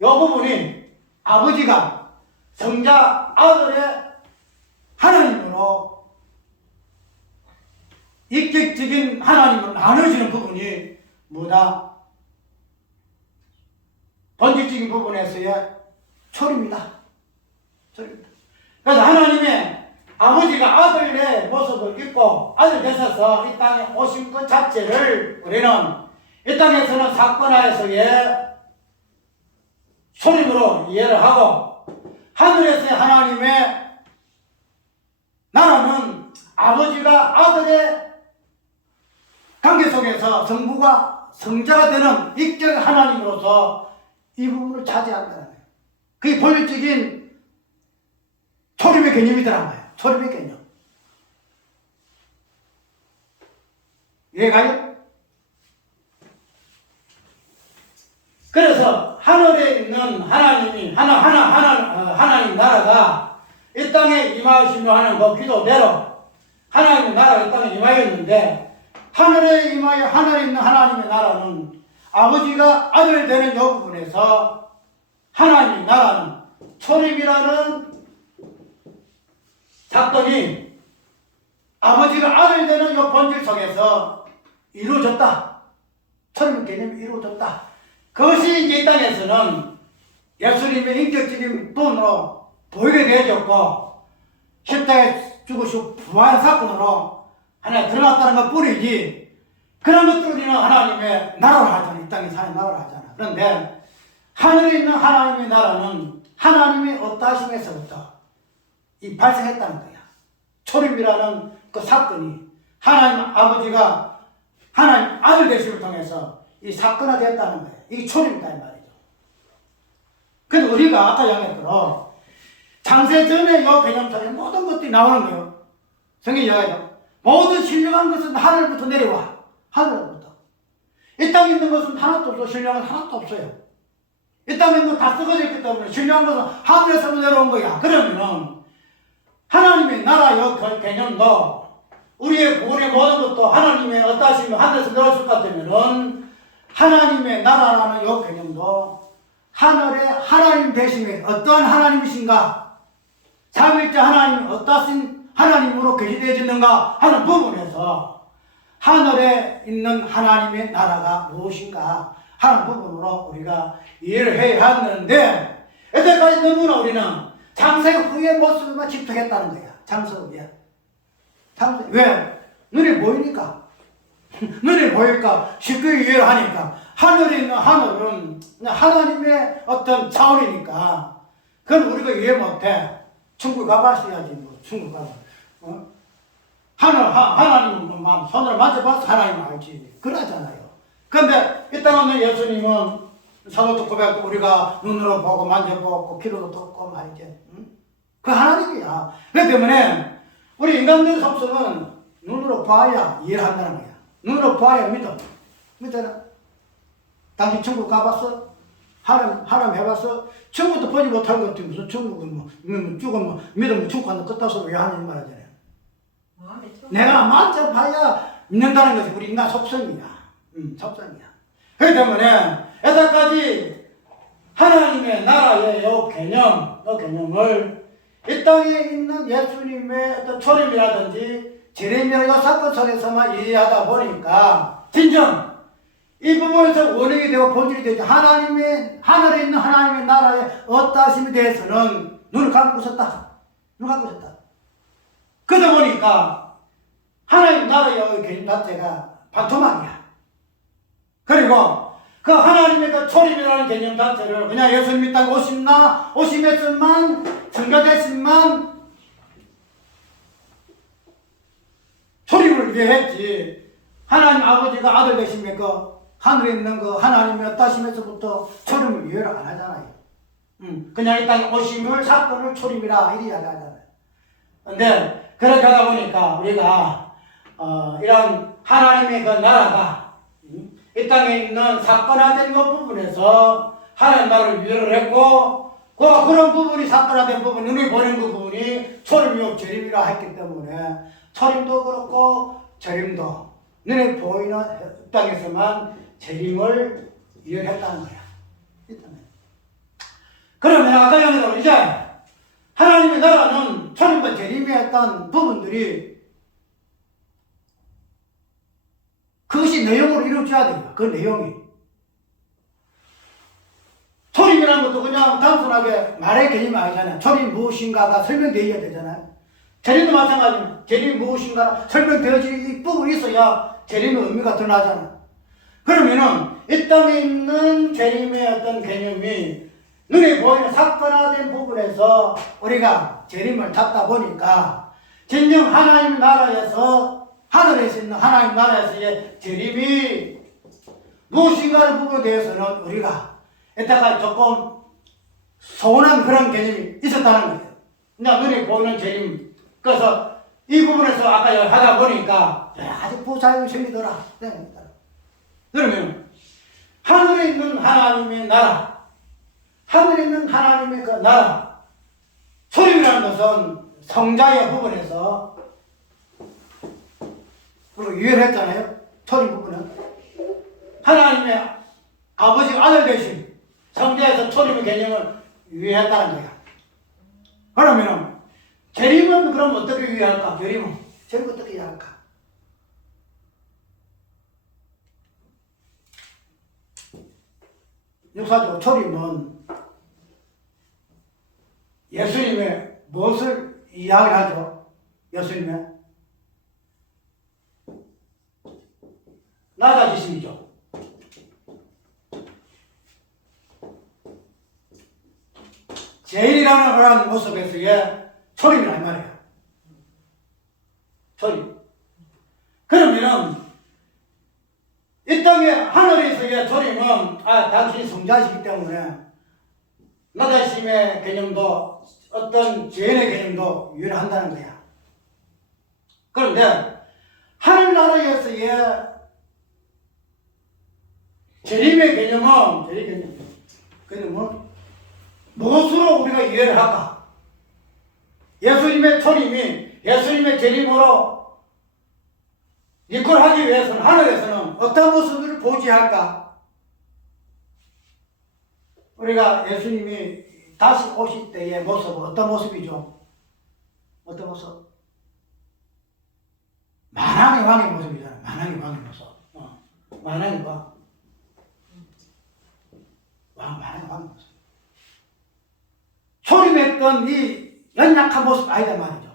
이 부분이 아버지가 성자 아들의 하나님으로 인격적인 하나님으로 나눠지는 부분이 뭐다? 본질적인 부분에서의 초림이다. 초림이다. 그래서 하나님의 아버지가 아들의 모습을 입고 아들 되셔서 이 땅에 오신 것 자체를 우리는 이 땅에서는 사건화에서의 초림으로 이해를 하고 하늘에서의 하나님의 나라는 아버지가 아들의 관계 속에서 성부가 성자가 되는 인격 하나님으로서 이 부분을 차지한다는 거예요. 그게 본질적인 초림의 개념이더란 말이에요. 초림의 개념. 이해가요? 그래서 하늘에 있는 하나님이 하나님 나라가 이 땅에 임하시며 하는 그 기도대로 하나님의 나라가 이 땅에 임하였는데 하늘에 임하여 하늘에 있는 하나님의 나라는 아버지가 아들 되는 이 부분에서 하나님의 나라는 초림이라는 사건이 아버지가 아들 되는 이 본질 속에서 이루어졌다. 초림 개념이 이루어졌다. 그것이 이제 이 땅에서는 예수님의 인격적인 분으로 보이게 되어졌고 십자가에 죽으시고 부활 사건으로 하나님 드러났다는 것 뿐이지 그런 것들을 우리는 하나님의 나라를 하잖아. 이 땅에 사는 나라를 하잖아. 그런데 하늘에 있는 하나님의 나라는 하나님의 어떠하심에서부터 이 발생했다는 거야. 초림이라는 그 사건이 하나님 아버지가 하나님 아들 되심을 통해서 이 사건화되었다는 거예요. 이게 초림이다 이 말이죠. 근데 우리가 아까 이야기했던 창세 전에 이 개념 속에 모든 것들이 나오는 거예요. 성경이 이야기해요. 모든 신령한 것은 하늘부터 내려와. 하늘부터. 이 땅에 있는 것은 하나도 없어. 신령한 하나도 없어요. 이 땅에 있는 거 다 썩어져 있기 때문에 신령한 것은 하늘에서 내려온 거야. 그러면은 하나님의 나라의 그 개념도 우리의 구원의 모든 것도 하나님의 어떠하시면 하늘에서 내려올 것 같으면은 하나님의 나라라는 이 개념도 하늘의 하나님 되심에 어떠한 하나님이신가? 삼일째 하나님 어떠신 하나님으로 계시되어지는가 하는 부분에서 하늘에 있는 하나님의 나라가 무엇인가 하는 부분으로 우리가 이해를 해야 하는데 여태까지 너무나 우리는 창세 후의 모습만 집중했다는 거야. 창세 후에. 왜? 눈에 보이니까. 눈에 보일까 쉽게 이해를 하니까 하늘에 있는 하늘은 하나님의 어떤 차원이니까 그건 우리가 이해 못해. 천국 가봤어야지 뭐 천국 가봐. 하나님 마음 손으로 만져봐서 하나님 알지. 그러잖아요. 근데 이 땅에 예수님은 사도도 고백도 우리가 눈으로 보고 만져보고 귀로도 듣고 말이지. 그 하나님이야. 그렇기 때문에 우리 인간들 속성은 눈으로 봐야 이해를 한다는 거야. 눈으로 봐야 믿어. 믿잖아. 당신 천국 가봤어? 하나님 해봤어? 천국도 보지 못하는 것도 무슨 천국은 죽으면 믿으면 천국 간다 끝다서 왜 하는 말하잖아요. 내가 만져봐야 믿는다는 것이 우리 인간 속성이야. 속성이야. 그렇기 때문에 여태까지 하나님의 나라의 이 개념을 이 땅에 있는 예수님의 어떤 초림이라든지 재림이라는 사건 속에서만 이해하다 보니까 진정 이 부분에서 원형이 되고 본질이 되죠. 하늘에 있는 하나님의 나라의 어떠하심에 대해서는 눈을 감고 있었다. 눈을 감고 있었다. 그러다 보니까 하나님 나라의 개념 자체가 반토막이야. 그리고 그 하나님의 그 초림이라는 개념 자체를 그냥 예수님이 딱 오심했음만 증가됐음만 초림을 위해 했지. 하나님 아버지가 아들 되시면 그 하늘에 있는 그 하나님의 어떠심에서부터 초림을 위해를 안 하잖아요. 그냥 이 땅에 오심을 사건을 초림이라 이리 이야기하잖아요. 근데 그렇게 하다 보니까 우리가 이런 하나님의 그 나라가 이 땅에 있는 사건화된 그 부분에서 하나님 나라를 유예를 했고 그런 부분이 사건화된 부분, 눈이 보이는 그 부분이 초림이요 재림이라 했기 때문에 초림도 그렇고 재림도 눈에 보이는 땅에서만 재림을 유예했다는 거야. 그러면 아까 얘기한 이제 하나님의 나라는 초림과 재림에 했던 부분들이 그것이 내용으로 이루어져야 돼요. 그 내용이. 초림이라는 것도 그냥 단순하게 말의 개념이 아니잖아요. 초림 무엇인가가 설명되어야 되잖아요. 재림도 마찬가지입니다. 재림이 무엇인가 설명되어질 이 부분이 있어야 재림의 의미가 드러나잖아요. 그러면은 이 땅에 있는 재림의 어떤 개념이 눈에 보이는 사건화된 부분에서 우리가 재림을 잡다 보니까 진정 하나님 나라에서 하늘에서 있는 하나님 나라에서의 재림이 무엇인가 하는 부분에 대해서는 우리가 이따가 조금 서운한 그런 개념이 있었다는 거예요. 그냥 눈에 보이는 재림. 그래서 이 부분에서 아까 하다 보니까 아주 부자연이 생기더라. 그러면 하늘에 있는 하나님의 나라, 하늘에 있는 하나님의 그 나라, 초림이라는 것은 성자의 부분에서 우리가 유예를 했잖아요. 초림 부분은 하나님의 아버지 아들 되신 성자에서 초림의 개념을 유예했다는 거야. 그러면 재림은 그럼 어떻게 유예할까? 재림은 어떻게 이해할까? 역사적으로 초림은 예수님의 무엇을 이야기하죠? 예수님의 낮아지심이죠. 제일이라는 그런 모습에서의 초림이란 말이에요. 초림. 그러면은 이 땅에 하늘에서의 초림은 당신이 성자시기 때문에 나다심의 개념도 어떤 죄인의 개념도 유연한다는 거야. 그런데 하늘나라에서의 재림의 개념은 무엇으로 우리가 이해를 할까? 예수님의 초림이 예수님의 재림으로 이끌하기 위해서는 하늘에서는 어떤 모습을 보지할까? 우리가 예수님이 다시 오실 때의 모습은 어떤 모습이죠? 어떤 모습? 만왕의 왕의 모습이잖아. 만왕의 왕의 모습. 만왕의 왕. 만왕의 왕의 모습. 초림했던 이 연약한 모습 아니다 말이죠.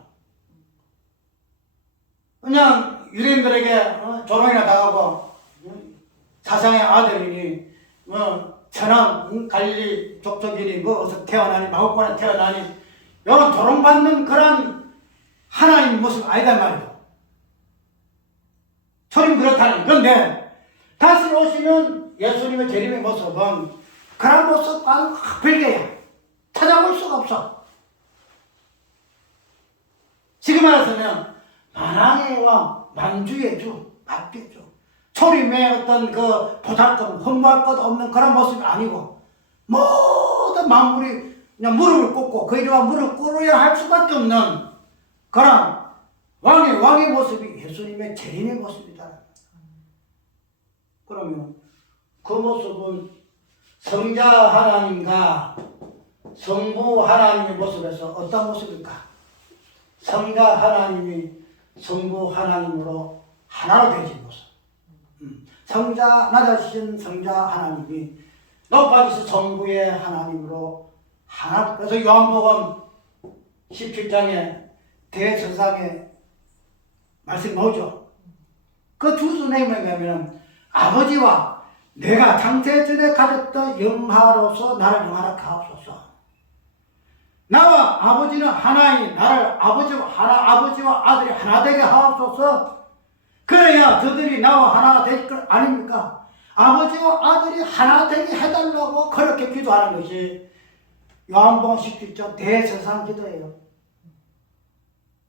그냥 유대인들에게 조롱이나 당하고 사상의 아들이니 천황 갈릴리 족속이니 어디서 태어나니 마국간에 태어나니 이런 조롱받는 그런 하나님의 모습 아니다 말이죠. 초림 그렇다는. 그런데 다시 오시는 예수님의 재림의 모습은 그런 모습과는 별개야. 찾아볼 수가 없어. 지금 말해서는 만왕의 왕, 만주의 주, 만주의 주. 초림의 어떤 그 보잘것, 흠모할 것 없는 그런 모습이 아니고 모든 만물이 그냥 무릎을 꿇고 그 이름과 무릎 꿇어야 할 수밖에 없는 그런 왕의 모습이 예수님의 재림의 모습이다. 그러면 그 모습은 성자 하나님과 성부 하나님의 모습에서 어떤 모습일까? 성자 하나님이 성부 하나님으로 하나로 되신 모습. 낮아지신 성자 하나님이 높아지신 성부의 하나님으로 하나. 그래서 요한복음 17장에 대제사장의 말씀이 나오죠. 그 두 내용이 뭐냐면 아버지와 내가 창세 전에 가졌던 영화로서 나를 영화롭게 하옵소서. 나와 아버지는 하나이니 나를 아버지와 아들이 하나 되게 하옵소서. 그래야 저들이 나와 하나가 될 것 아닙니까? 아버지와 아들이 하나 되게 해달라고 그렇게 기도하는 것이 요한복음 17장 대제사장 기도예요.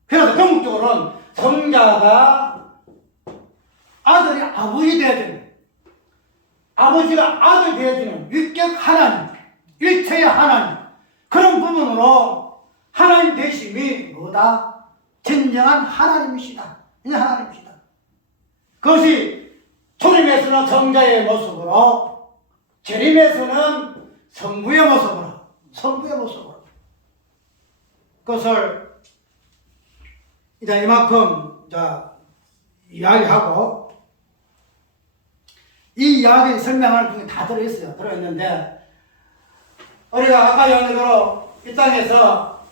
그래서 궁극적으로는 성자가 아들이 아버지 되어지는, 아버지가 아들 되어지는 유격 하나님, 일체의 하나님, 그런 부분으로 하나님 되심이 뭐다? 진정한 하나님이시다. 하나님이시다. 그것이 초림에서는 성자의 모습으로, 재림에서는 성부의 모습으로, 그것을 이제 이만큼 이야기하고, 이 이야기 설명하는 중에 다 들어있는데, 우리가 아까 얘기대로 이 땅에서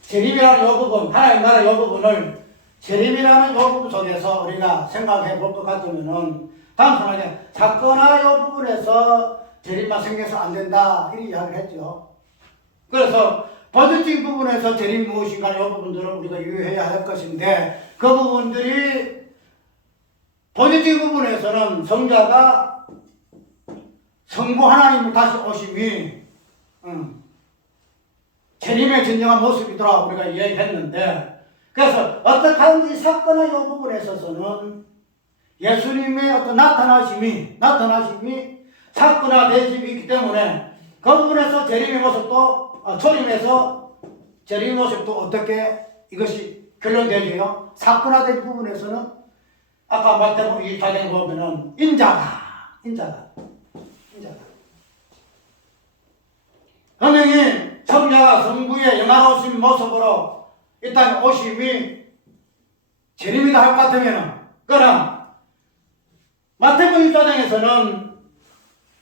재림이라는 이 부분, 하나님 나라 이 부분을 재림이라는 이 부분 속에서 우리가 생각해 볼 것 같으면은 단순하게 사건화 이 부분에서 재림만 생겨서 안 된다 이렇게 이야기를 했죠. 그래서 본질적인 부분에서 재림이 무엇인가 이 부분들을 우리가 유의해야 할 것인데, 그 부분들이 본질적인 부분에서는 성자가 성부 하나님을 다시 오심이 재림의 진정한 모습이더라 우리가 이야기했는데, 그래서 어떻게 하든지 사건의 이 부분에 있어서는 예수님의 어떤 나타나심이 사건화 대집이 있기 때문에 그 부분에서 재림의 모습도 초림에서 재림의 모습도 어떻게 이것이 결론되지요? 사건화된 부분에서는 아까 마태복음 24장에 보면은 인자가 분명히 성자가 성부의 영화로우신 모습으로 이 땅에 오심이 재림이다 할 것 같으면은, 그러나 마태복음 24장에서는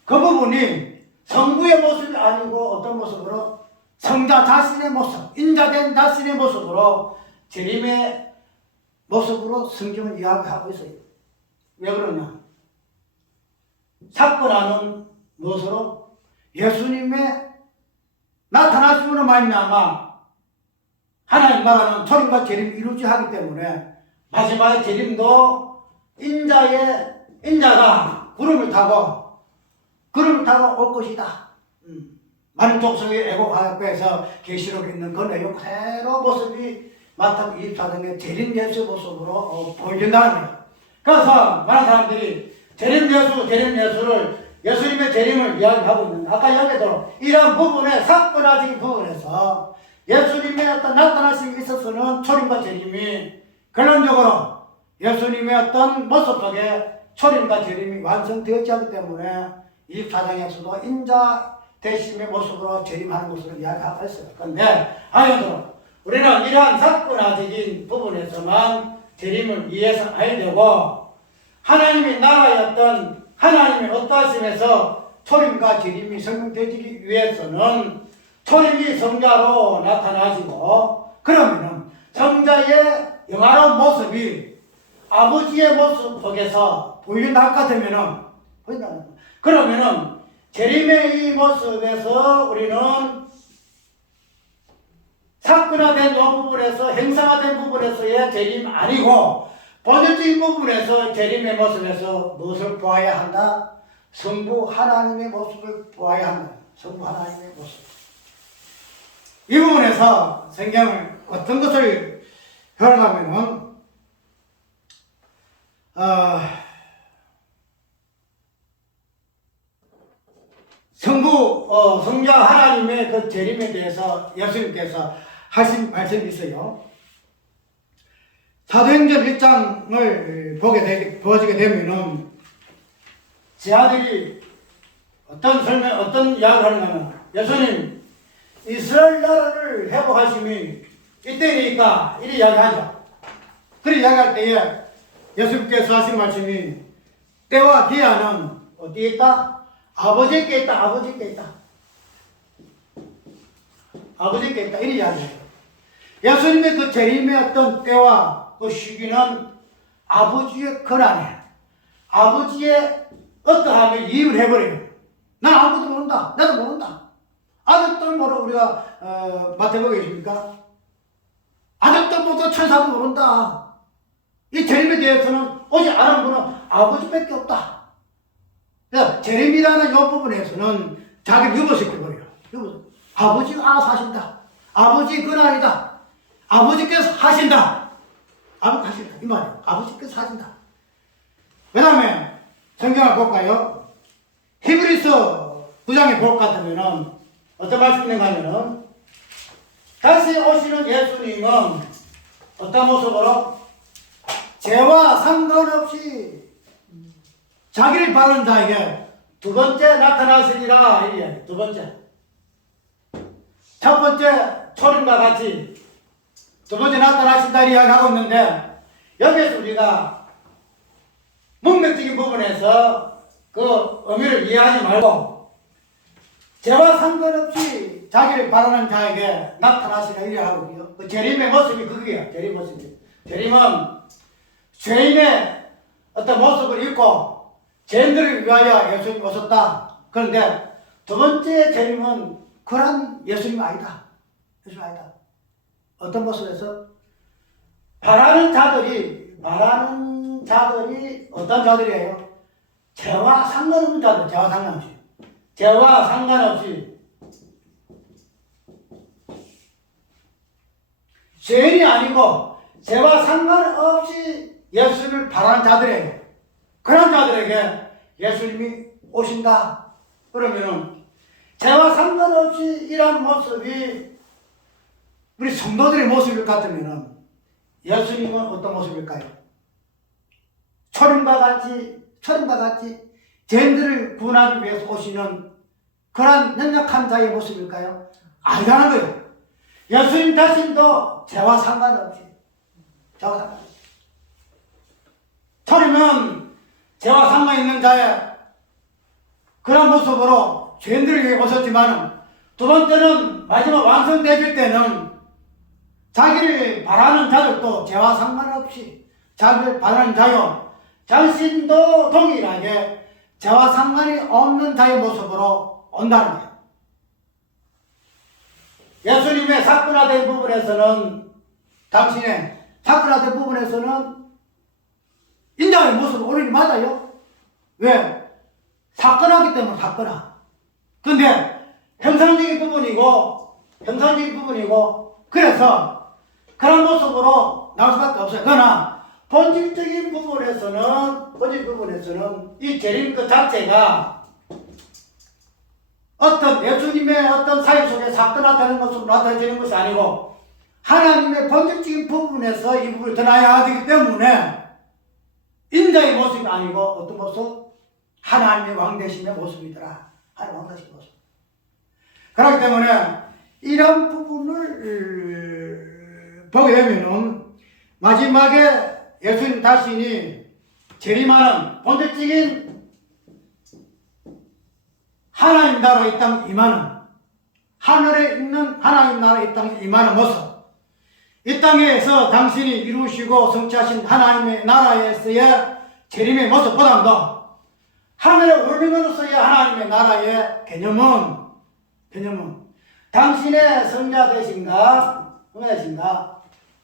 그 부분이 성부의 모습이 아니고 어떤 모습으로 성자 자신의 모습, 인자된 자신의 모습으로 재림의 모습으로 성경을 이야기하고 있어요. 왜 그러냐? 사건하는 무엇으로? 예수님의 나타나심으로 말미암아 하나님 나라는 초림과 재림이 이루어지게 하기 때문에 마지막에 재림도 인자가 구름을 타고 올 것이다. 많은 족속의 애고과학교에서 계시록에 있는 그 내용 그대로 모습이 마태복음 24장의 재림 예수의 모습으로 보여준다는 거예요. 그래서 많은 사람들이 재림 예수를 예수님의 재림을 이야기하고 있는데 아까 여기도 이런 부분에 사건화적인 부분에서 예수님의 어떤 나타나심이 있어서는 초림과 재림이 결론적으로 예수님의 어떤 모습 속에 초림과 재림이 완성되었지 않기 때문에 24장에서도 인자 대심의 모습으로 재림하는 것으로 이야기하고 있어요. 그런데 아니도 우리는 이러한 사건화적인 부분에서만 재림을 이해해야 되고 하나님의 나라였던 하나님의 어떠하심에서 초림과 재림이 설명되기 위해서는 초림이 성자로 나타나시고 그러면은 성자의 영화로운 모습이 아버지의 모습 속에서 보인다 되면은 그러면은 재림의 이 모습에서 우리는 사건화된 이 부분에서 행사화된 부분에서의 재림 아니고 본질적인 부분에서 재림의 모습에서 무엇을 보아야 한다? 성부 하나님의 모습을 보아야 한다. 성부 하나님의 모습. 이 부분에서 성경을 어떤 것을 해석하면은 성자 하나님의 그 재림에 대해서 예수님께서 하신 말씀이 있어요. 사도행전 1장을 보게 되면은 제 아들이 어떤 이야기를 하느냐면 예수님 이스라엘 나라를 회복하심이 이때니까 이렇게 이야기하죠. 그렇게 이야기할 때에 예수님께서 하신 말씀이 때와 기한은 어디에 있다? 아버지께 있다. 아버지께 있다. 아버지께 있다. 이렇게 이야기해요. 예수님의 그 재림의 어떤 때와 그 시기는 아버지의 권한에 아버지의 어떠함을 이유를 해버려요. 난 아무것도 모른다. 나도 모른다. 아직도 모르 우리가 마태복음에 있습니까? 아직도 모르고 천사도 모른다. 이 재림에 대해서는 오직 아는 분은 아버지밖에 없다. 그러니까 재림이라는 이 부분에서는 자기를 유보시켜버려요. 아버지가 알아서 하신다. 아버지 권한이다. 아버지께서 하신다. 아버지 하신다. 이 말이에요. 아버지께서 하신다. 그 다음에 성경을 볼까요? 히브리서 9장에 볼 것 같으면은 어떤 말씀이 있는가 하면은 다시 오시는 예수님은 어떤 모습으로 죄와 상관없이 자기를 바른 자에게 두 번째 나타나시리라. 이게 두 번째. 첫 번째 초림과 같이 두 번째 나타나신다 이야기하고 있는데 여기에서 우리가 문맥적인 부분에서 그 의미를 이해하지 말고 죄와 상관없이 자기를 바라는 자에게 나타나시라 이래 하거든요. 그 재림의 모습이 그게요. 재림 모습이. 재림은 죄인의 어떤 모습을 입고 죄인들을 위하여 예수님이 오셨다. 그런데 두 번째 재림은 그런 예수님 아니다. 예수님 아니다. 어떤 모습에서? 바라는 자들이 어떤 자들이에요? 죄와 상관없는 자들, 죄와 상관없이 죄인이 아니고 죄와 상관없이 예수를 바라는 자들에게 그런 자들에게 예수님이 오신다. 그러면은 죄와 상관없이 이런 모습이 우리 성도들의 모습일 것 같으면은 예수님은 어떤 모습일까요? 초림과 같이 죄인들을 구원하기 위해서 오시는 그런 연약한 자의 모습일까요? 아니라는 거예요. 예수님 자신도 죄와 상관없이 초림은 죄와 상관 있는 자의 그런 모습으로 죄인들을 위해 오셨지만 두 번째는 마지막 완성되실 때는 자기를 바라는 자들도 죄와 상관없이 자기를 바라는 자요 자신도 동일하게 죄와 상관이 없는 자의 모습으로 온다는 거예요. 예수님의 사건화된 부분에서는 당신의 사건화된 부분에서는 인자의 모습을 오르니 맞아요. 왜? 사건화기 때문에 사건화. 근데 형상적인 부분이고, 그래서 그런 모습으로 나올 수밖에 없어요. 그러나 본질적인 부분에서는 이 재림 그 자체가 어떤 예수님의 어떤 사역 속에 사건 나타나는 것으로 나타내지는 것이 아니고 하나님의 본질적인 부분에서 이 부분을 드러나야 되기 때문에 인자의 모습이 아니고 어떤 모습? 하나님의 왕되심의 모습이더라. 하나님의 왕되심의 모습. 그렇기 때문에 이런 부분을 보게 되면은 마지막에 예수님 자신이 재림하는 본질적인 하나님 나라에 이 땅에 임하는, 하늘에 있는 하나님 나라에 이 땅에 임하는 모습, 이 땅에서 당신이 이루시고 성취하신 하나님의 나라에서의 재림의 모습보다도 하늘에 올림으로서의 하나님의 나라의 개념은 당신의 성자 되신가,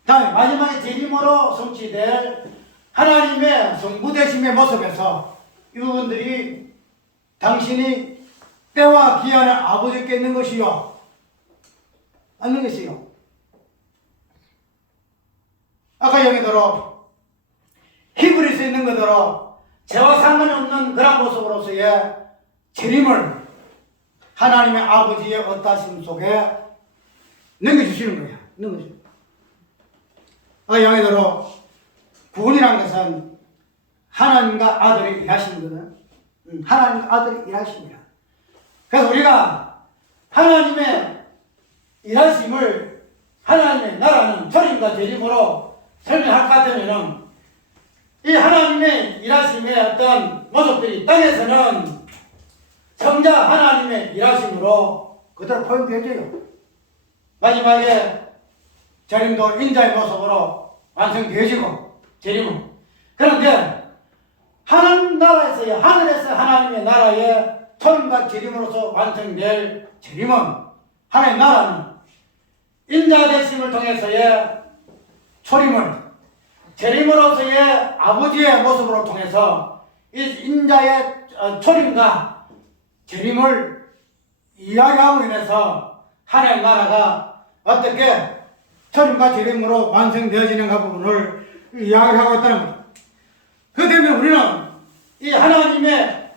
다음에 마지막에 재림으로 성취될 하나님의 성부 되심의 모습에서 이 부분들이 당신이 때와 기한의 아버지께 있는 것이요, 않는 것이요. 아까 여기대로 히브리서에 있는 그대로 죄와 상관이 없는 그런 모습으로서의 재림을 하나님의 아버지의 어떠하심 속에 넘겨주시는 거야. 넘겨주시는 거야. 아까 여기대로 구원이라는 것은 하나님과 아들이 일하시는 거는 하나님과 아들이 일하십니다. 그래서 우리가 하나님의 일하심을 하나님의 나라는 초림과 재림으로 설명할 것 같으면은 이 하나님의 일하심의 어떤 모습들이 땅에서는 성자 하나님의 일하심으로 그대로 포용되어져요. 마지막에 재림도 인자의 모습으로 완성되어지고 재림은. 그런데 하나님 나라에서의 하늘에서 하나님의 나라의 초림과 재림으로서 완성될 재림은 하나님의 나라는 인자 되심을 통해서의 초림을 재림으로서의 아버지의 모습으로 통해서 이 인자의 초림과 재림을 이야기함으로 인해서 하나님의 나라가 어떻게 초림과 재림으로 완성되어지는가 부분을 이야기하고 있다는 거죠. 그 때문에 우리는 이 하나님의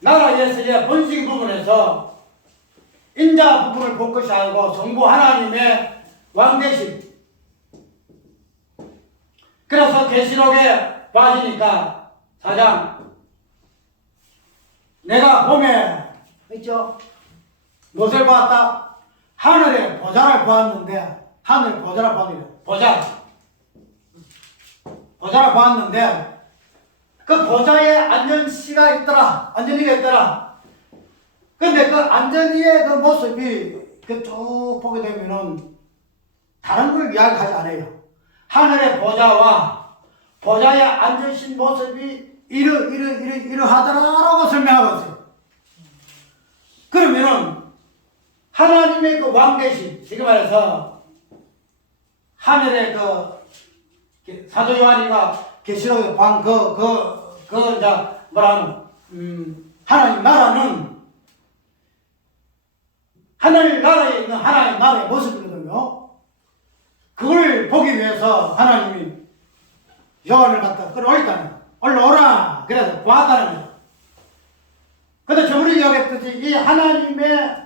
나라에서의 본식 부분에서 인자 부분을 볼 것이 아니고 성부 하나님의 왕되심. 그래서 계시록에 빠지니까 4장 내가 봄에 있죠? 무엇을 보았다? 하늘에 보좌를 보았는데 하늘 보좌를 보았는데 보좌를 보았는데 그 보좌에 안전시가 있더라. 안전이가 있더라. 근데 그 안전이의 그 모습이 쭉 보게 되면은 다른 걸 이야기하지 않아요. 하늘의 보좌와 보좌에 앉으신 모습이 이러하더라라고 설명하고 있어요. 그러면은 하나님의 그 왕되심, 지금 말해서 하늘의 그 사도 요한이가 계시록에 방 이제 뭐라노 하나님 나라는 하늘 나라에 있는 하나님 나라의 모습이거든요. 그걸 보기 위해서 하나님이 요한을 갖다 끌어올렸다는 거예요. 올라오라. 그래서 보았다는 거예요. 근데 저번에 이야기했듯이 이 하나님의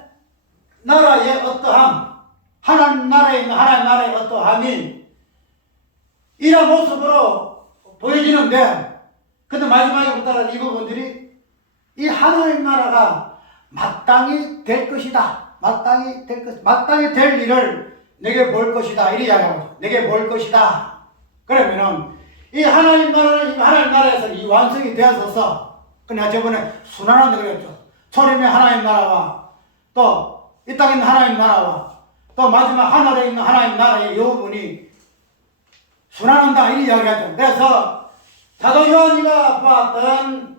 나라의 어떠함, 하나님 나라에 있는 하나님 나라의 어떠함이 이런 모습으로 보여지는데, 근데 마지막에 부터 이 부분들이 이 하나님 나라가 마땅히 될 것이다. 마땅히 될 일을 내게 볼 것이다. 이렇게 이야기하죠. 내게 볼 것이다. 그러면은 이 하나님 나라에서 이 완성이 되어서서, 그냥 저번에 순환한다 그랬죠. 초림의 하나님 나라와 또 이 땅에 있는 하나님 나라와 또 마지막 하늘에 있는 하나님 나라의 이 부분이 순환한다. 이렇게 이야기하죠. 그래서 사도 요한이가 보았던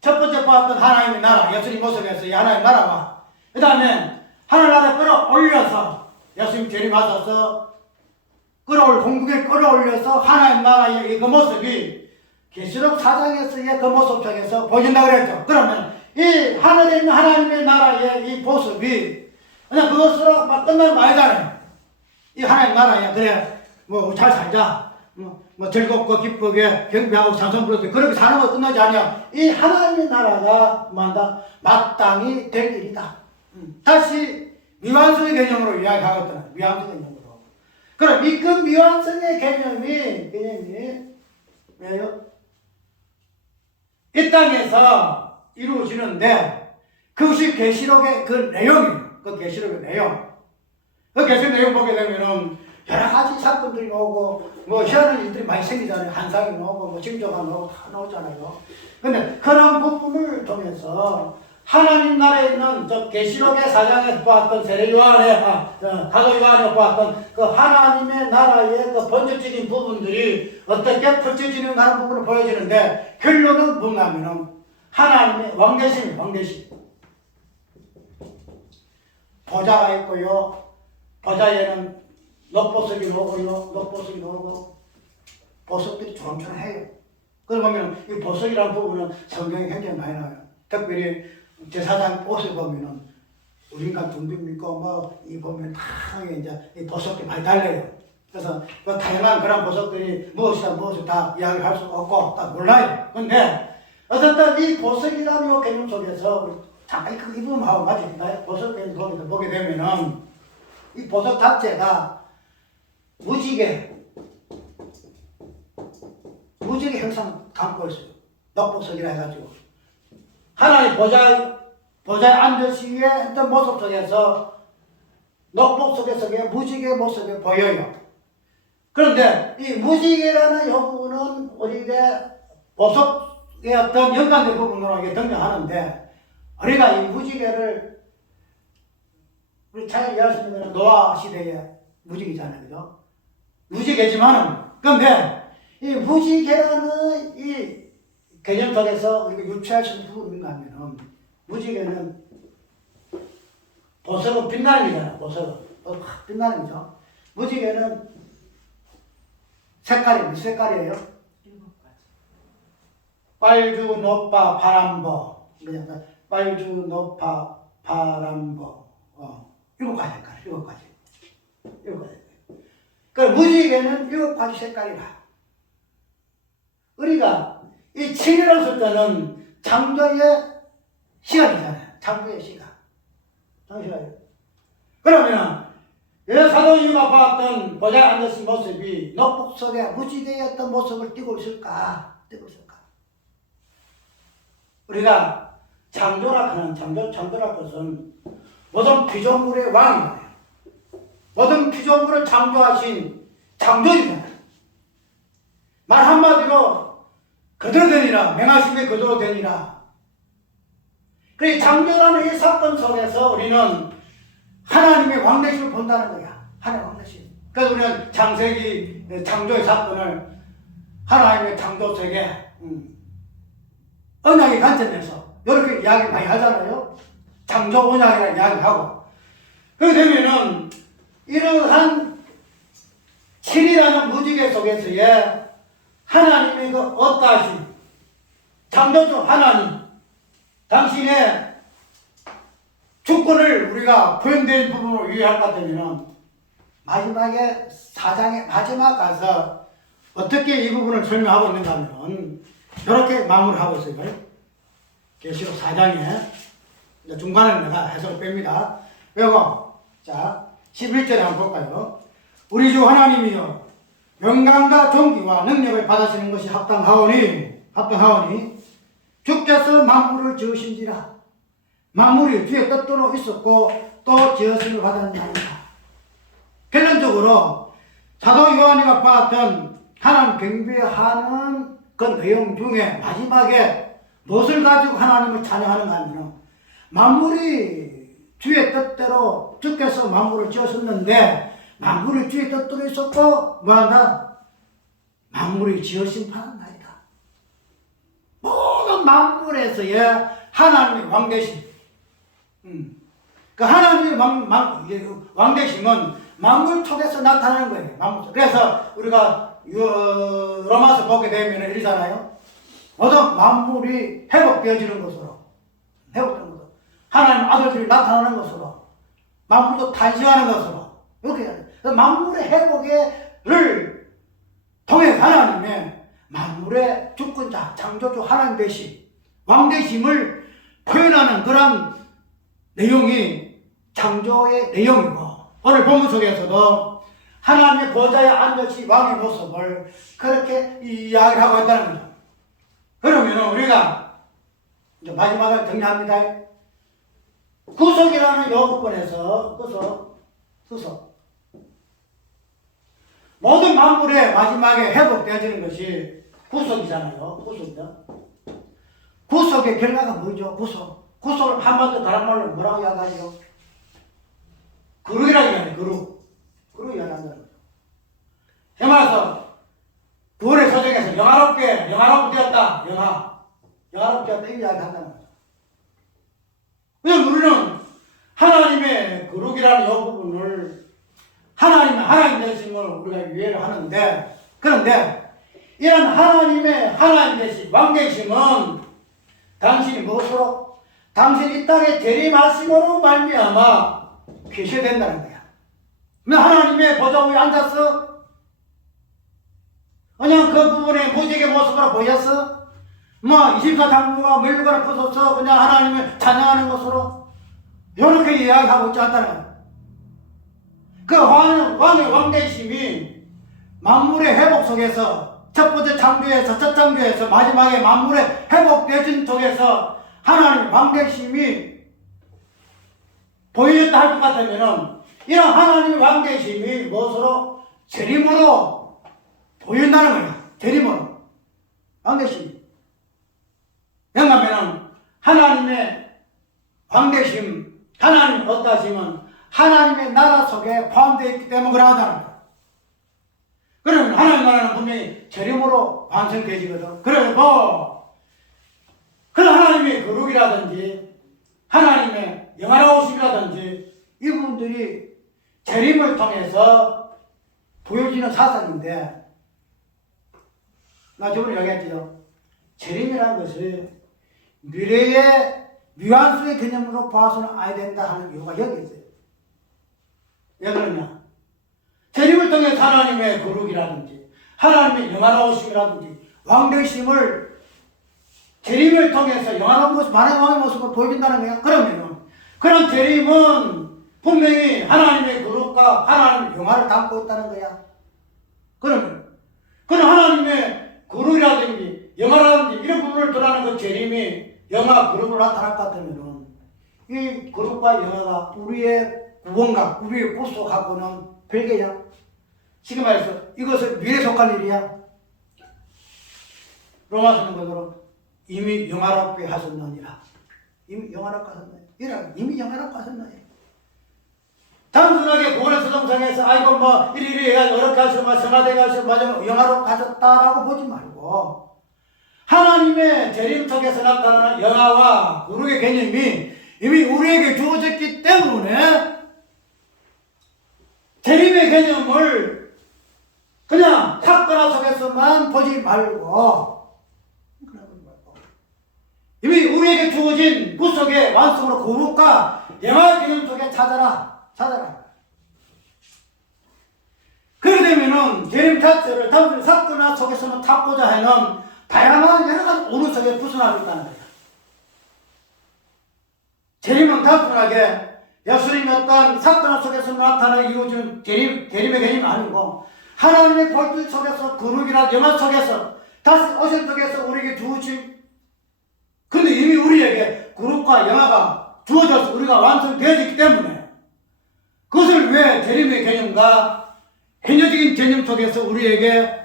첫 번째 보았던 하나님의 나라, 예수님 모습에서 이 하나님 나라와 그 다음에 하늘나라에 끌어올려서 예수님 재림하셔서 공중에 끌어올려서 하나님 나라의 그 모습이 계시록 4장에서의 그 모습 속에서 보여진다고 그랬죠. 그러면 이 하늘에 있는 하나님의 나라의 이 모습이 그냥 그것으로 막 끝나는 거 아니잖아요. 이 하나님 나라야. 그래, 뭐 잘 살자. 뭐 즐겁고 기쁘게 경배하고 찬송 부르고 그렇게 사는 거 끝나지 않냐. 이 하나님의 나라가 뭐한다? 마땅히 될 일이다. 다시 미완성의 개념으로 이야기하고 있잖아. 미완성의 개념으로. 그럼 이 그 미완성의 개념이 왜요? 이 땅에서 이루어지는데 그것이 계시록의 그 내용이에요. 그 계시록의 내용. 그 계시록 내용 보게 되면은 여러 가지 사건들이 나오고 뭐 희한한 일들이 많이 생기잖아요. 환상이 나오고 뭐 징조가 나오고 다 나오잖아요. 근데 그런 부분을 통해서 하나님 나라에 있는 저 계시록의 4장에서 보았던 세례 요한의 가도 요한이 보았던 그 하나님의 나라의 그 본질적인 부분들이 어떻게 펼쳐지는가 하는 부분을 보여지는데 결론은 뭐냐면은 하나님의 왕대심이에요. 왕대심. 보좌가 있고요. 보좌에는 녹보석이 나오고요. 녹보석이 나오고 보석들이 초롱초롱해요. 그러면 이 보석이라는 부분은 성경에 굉장히 많이 나와요. 특별히 제사장 옷을 보면은 우리가 둥둥 있고 뭐 이 보면 다 이제 이 보석들이 많이 달려요. 그래서 그 다양한 그런 보석들이 무엇이다 무엇을 다 이야기할 수 없고 다 몰라요. 근데 어쨌든 이 보석이라는 개념 속에서 잠깐 그 이 부분하고 맞습니다. 보석 개념 속에서 보게 되면은 이 보석 자체가 무지개 형상 담고 있어요. 녹보석이라 해가지고 하나님 보좌에 앉으시 위에 했던 모습 속에서 녹복 속에서의 무지개 모습이 보여요. 그런데 이 무지개라는 이 부분은 우리에게 보석의 어떤 연관된 부분으로 등장하는데 우리가 이 무지개를 우리 잘 이해할 수 있는 노아 시대의 무지개잖아요. 그죠? 무지개지만은 그런데 이 무지개라는 이 개념 속에서 우리가 유추할 수 있는 부분이 뭐냐면 무지개는 보석은 빛나는 거잖아요. 보석은 확 빛나는 거죠. 무지개는 색깔이 무슨 색깔이에요? 빨주, 노파, 파란보. 빨주, 노파, 파란보. 7가지 색깔, 7가지. 7가지. 그 무지개는 7가지 색깔이라. 우리가 이 7이라는 숫자는 창조의 시간이잖아요. 창조의 시간. 잠시만요. 그러면 사도유가 봤던 보좌에 앉았은 모습이 녹복 속에 무지개였던 모습을 띠고 있을까? 우리가 창조라 하는 창조라 것은 모든 피조물의 왕이잖아요. 모든 피조물을 창조하신 창조주잖아요. 말 한마디로 그대로 되니라. 맹하심이 그대로 되니라. 그 창조라는 이 사건 속에서 우리는 하나님의 왕대심을 본다는 거야. 하나님의 왕대심. 그래서 우리는 창세기 창조의 사건을 하나님의 창조 세계 언약의 관점에서 이렇게 이야기 많이 하잖아요. 창조 언약이라는 이야기하고. 그렇게 되면은 이러한 7이라는 무지개 속에서의 하나님의 그 어떠하신 창조주 하나님 당신의 주권을 우리가 표현된 부분으로 이해할 것 같으면 마지막에 4장의 마지막 가서 어떻게 이 부분을 설명하고 있는가 하면 이렇게 마무리하고 있어요. 계시록 4장에 중간에 내가 해석을 뺍니다. 그리고 자 11절에 한번 볼까요? 우리 주 하나님이여 영광과 존귀와 능력을 받으시는 것이 합당하오니 주께서 만물을 지으신지라. 만물이 주의 뜻대로 있었고 또 지으심을 받았나이다. 결론적으로 사도 요한이가 봤던 하나님 경배하는 그 내용 중에 마지막에 무엇을 가지고 하나님을 찬양하는가 하면 만물이 주의 뜻대로 주께서 만물을 지으셨는데 만물이 주의 뜻대로 있었고 뭐한다? 만물이 지으심 받았나이다. 모든 만물에서의 하나님의 왕대심. 그 하나님의 왕대심은 만물 속에서 나타나는 거예요. 만물 속. 그래서 우리가 로마서 보게 되면 이러잖아요. 모든 만물이 회복되어지는 것으로. 하나님 아들들이 나타나는 것으로 만물도 탄생하는 것으로 이렇게 해야 돼. 만물의 회복을 통해 하나님의 만물의 주권자, 창조주 하나님 되심, 왕 되심을 표현하는 그런 내용이 창조의 내용이고, 오늘 본문 속에서도 하나님의 보좌에 앉으신 왕의 모습을 그렇게 이야기를 하고 있다는 거죠. 그러면 우리가 이제 마지막을 정리합니다. 구속이라는 요 부분에서 구속 모든 만물의 마지막에 회복되어지는 것이 구속이잖아요. 구속의 결과가 뭐죠? 구속을 한마디로 다른 말로 뭐라고 이야기하죠? 거룩이라고 이야기해요. 거룩 이야기한다는 거죠. 해마서 구원의 소정에서 영화롭게 되었다. 영화롭게 되었다. 이 이야기 한다는 거죠. 그래서 우리는 하나님의 거룩이라는 이 부분을 하나님 되심을 우리가 이해를 하는데, 그런데 이런 하나님 되심, 왕 되심은 당신이 무엇으로? 당신이 이 땅에 재림하심으로 말미암아 계셔야 된다는 거야. 왜 하나님의 보좌 위에 앉았어? 그냥 그 부분에 무지개 모습으로 보였어? 이실과 당부가 멸류관을 벗어서 그냥 하나님을 찬양하는 것으로 이렇게 이야기하고 있지 않다는 거야. 그 왕의 왕되심이 만물의 회복 속에서 첫 번째 창조에서 마지막에 만물의 회복되신 속에서 하나님 왕되심이 보여졌다 할 것 같으면 이런 하나님의 왕되심이 무엇으로? 재림으로 보인다는 거야. 재림으로 왕되심. 왜냐하면 하나님의 왕되심, 하나님 어떠하시면 하나님의 나라 속에 포함되어 있기 때문에 그러하다는 거야. 그러면 하나님 나라는 분명히 재림으로 완성되지거든. 그리고 그 하나님의 거룩이라든지 하나님의 영화로우심이라든지 이분들이 재림을 통해서 보여지는 사상인데, 나 저번에 얘기했죠. 재림이라는 것이 미래의 뉘앙스의 개념으로 봐서는 아야 된다 하는 이유가 여기 있어요. 왜 그러냐? 재림을 통해 하나님의 거룩이라든지 하나님의 영화로우심이라든지 왕되심을 재림을 통해서 영화로운 모습, 만왕의 왕의 모습을 보여준다는 거야. 그러면 그런 재림은 분명히 하나님의 거룩과 하나님의 영화를 담고 있다는 거야. 그러면 하나님의 거룩이라든지 영화라든지 이런 부분을 드러나는 그 재림이 영화 거룩으로 나타날 것 같으면 이 거룩과 영화가 우리의 구원과 우리의 구속하고는 별개야. 지금 말해서 이것은 미래에 속한 일이야. 로마서는 그대로 이미 영화롭게 하셨느니라. 이미 영화롭게 하셨느니라. 이미 영화롭게 하셨느니라. 단순하게 구원의 서정상에서 아이고 이리 해가지고 어렵게 하시고 성화되게 하시고 영화롭게 하셨다라고 보지 말고 하나님의 재림 속에서 나타나는 영화와 거룩의 개념이 이미 우리에게 주어졌기 때문에 재림의 개념을 그냥 사건화 속에서만 보지 말고 이미 우리에게 주어진 구속의 완성으로 거룩과 영화의 개념 속에 찾아라. 그렇게 되면은 재림 자체를 단순히 사건화 속에서만 찾고자 하는 다양한 여러 가지 오류 속에 벗어나고 있다는 거예요. 재림은 단순하게 예수님이 어떤 사건 속에서 나타나 이루어지는 재림의 개념이 아니고 하나님의 볼빛 속에서 거룩이나 영화 속에서 다시 오실 속에서 우리에게 주어진, 근데 이미 우리에게 거룩과 영화가 주어져서 우리가 완성되어졌기 때문에 그것을 왜 재림의 개념과 현저적인 개념 속에서 우리에게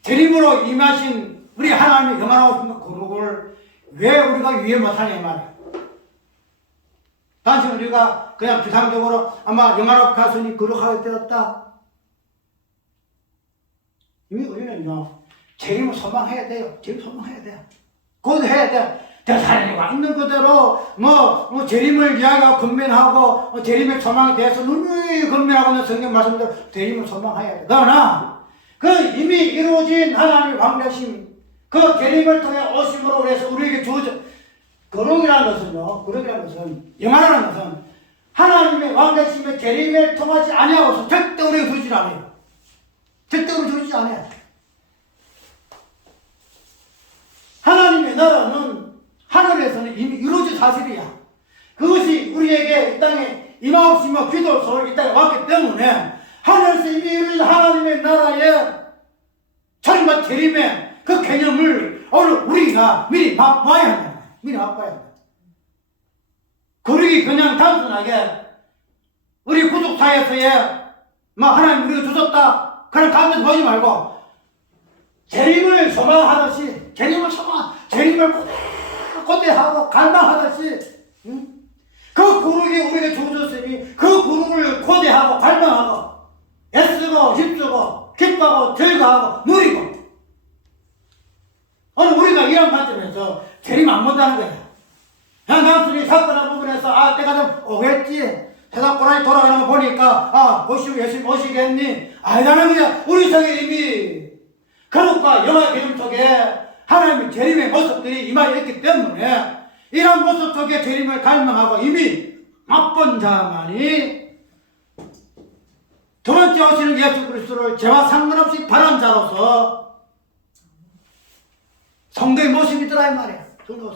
재림으로 임하신 우리 하나님의 영화로우신 거룩을 왜 우리가 이해 못하냐 이 말이야. 단순히 우리가 그냥 비상적으로 아마 영화롭게 하시니 거룩하게 되었다. 이미 우리는요, 재림을 소망해야 돼요. 재림 소망해야 돼요. 그것도 해야 돼. 대사령이 와 있는 그대로 재림을 이야기하고 건면하고 재림의 소망에 대해서 눈이 건면하고 있는 성경 말씀대로 재림을 소망해야 돼. 그러나 그 이미 이루어진 하나님의 왕되심, 그 재림을 통해 오심으로 해서 우리에게 주어져 거룩이라는 것은요, 거룩이라는 것은, 영화라는 것은 하나님의 왕되심의 재림을 통하지 아니하고서 절대 우리가 두지 않아요. 절대 우리 두지 않아요. 하나님의 나라는 하늘에서는 이미 이루어진 사실이야. 그것이 우리에게 이 땅에 임하옵시며 기도로 이 땅에 왔기 때문에 하늘에서 이미 이루어진 하나님의 나라의 철과 재림의 그 개념을 오늘 우리가 미리 맛봐야 한다. 미리 맛봐야 한다. 거룩이 그냥 단순하게 우리 구속사에서의 하나님 우리가 주셨다 그런 감정 보지 말고 재림을 소망하듯이 재림을 고대하고 갈망하듯이 그 거룩이 우리에게 주어졌으니 그 거룩을 고대하고 갈망하고 애쓰고 힘쓰고 기뻐하고 즐거워하고 누리고 오늘 우리가 이런 관점에서 재림 안 본다는 거야. 그냥 단순히 사건한 부분에서 내가 좀 오겠지 세상 고라니 돌아가는 거 보니까 보시고 예수님 오시겠니? 아니라는 거야. 우리 속에 이미 거룩과 영화 개념 속에 하나님의 재림의 모습들이 임하여 있기 때문에 이런 모습 속에 재림을 갈망하고 이미 맛본 자만이 두 번째 오시는 예수 그리스도를 죄와 상관없이 바란 자로서 성도의 모습이더라 이 말이야. 성도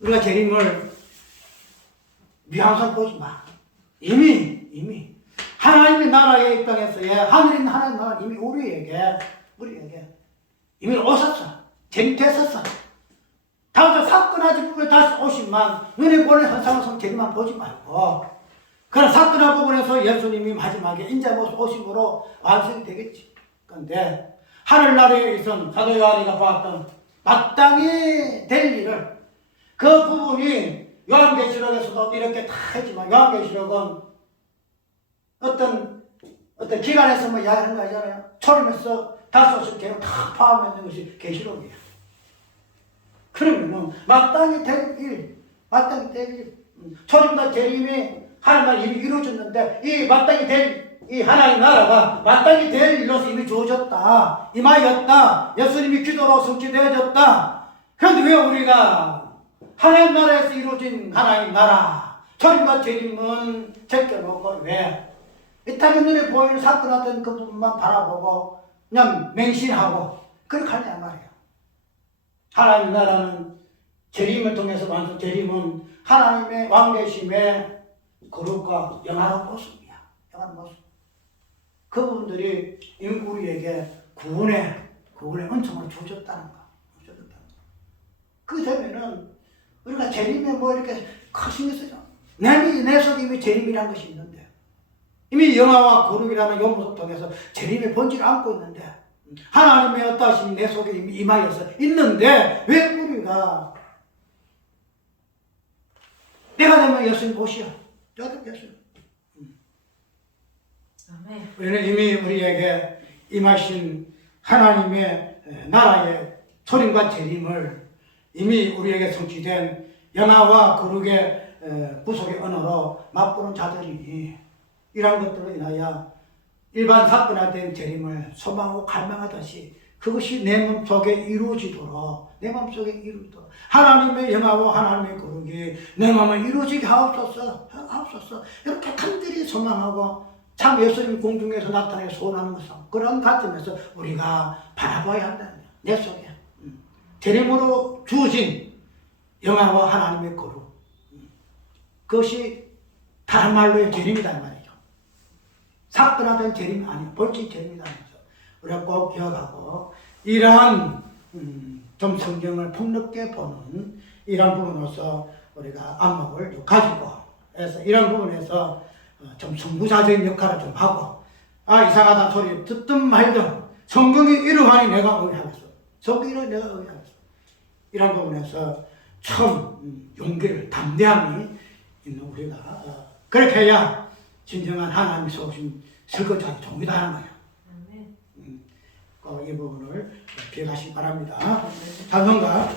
우리가 재림을 미완성 보지 마. 이미 하나님의 나라의 입장에서의 하늘에 있는 하나님의 나라 이미 우리에게 이미 오셨어. 재림됐었어. 다음부터 사건하지 부분에 다시 오시만 눈에 보는 현상으로서 재림만 보지 말고 그런 사건한 부분에서 예수님이 마지막에 인자의 모습 오심으로 완성이 되겠지. 그런데 하늘나라에 있은 사도 요한이가 보았던 마땅히 될 일을 그 부분이 요한계시록에서도 이렇게 다 했지만 요한계시록은 어떤 기관에서 이야기하는 거 아니잖아요. 초림에서 다섯을 개로 다 포함하는 것이 계시록이에요. 그러면 마땅히 될 일, 초림과 재림이 하나님 이미 이루어졌는데 이 마땅히 될 이 하나님 나라가 마땅히 될 일로서 이미 주어졌다. 임하였다. 예수님이 기도로 성취되어졌다. 그런데 왜 우리가 하나님 나라에서 이루어진 하나님 나라 초림과 재림은 제껴놓고 왜 이 땅의 눈에 보이는 사건하던 그 부분만 바라보고 그냥 맹신하고 그렇게 하냐 말이에요. 하나님 나라는 재림을 통해서 완성 재림은 하나님의 왕되심의 거룩과 영화로운 모습이야. 영화로운 모습. 그분들이 우리에게 구원의 은총을 주셨다는 거. 그 되면은 우리가 재림에 이렇게 신경 쓰죠. 내 속에 이미 재림이라는 것이 있는데 이미 영화와 거룩이라는 요모를 통해서 재림의 본질을 안고 있는데 하나님의 어떠하심이 내 속에 이미 임하여서 있는데 왜 우리가 내가 되면 예수님 보시오. 내가 되면 예수님. 우리는 이미 우리에게 임하신 하나님의 나라의 초림과 재림을 이미 우리에게 성취된 영화와 거룩의 구속의 언어로 맛보는 자들이니 이러한 것들로 인하여 일반 사건화된 재림을 소망하고 갈망하듯이 그것이 내 몸속에 이루어지도록 하나님의 영화와 하나님의 거룩이 내 마음에 이루어지게 하옵소서 이렇게 간절히 소망하고 참 예수님 공중에서 나타내 소원하는 것은 그런 관점에서 우리가 바라봐야 한다는 거예요. 내 속에 재림으로 주어진 영화와 하나님의 거룩 그것이 다른 말로의 재림이다 말이죠. 사건화된 재림이 아니에요. 본질 재림이다 말이죠. 우리가 꼭 기억하고 이러한 좀 성경을 폭넓게 보는 이런 부분으로서 우리가 안목을 가지고 해서 이런 부분에서 좀 선구자적인 역할을 좀 하고 이상하다는 소리 듣든 말든 성경이 이러하니 내가 의하겠어. 성경이 내가 의하겠어. 이런 부분에서 참 용기를 담대함이 있는 우리가 그렇게 해야 진정한 하나님의 속심 설거지하기 종이다는 거예요. 이 부분을 기억하시기 바랍니다. 찬송가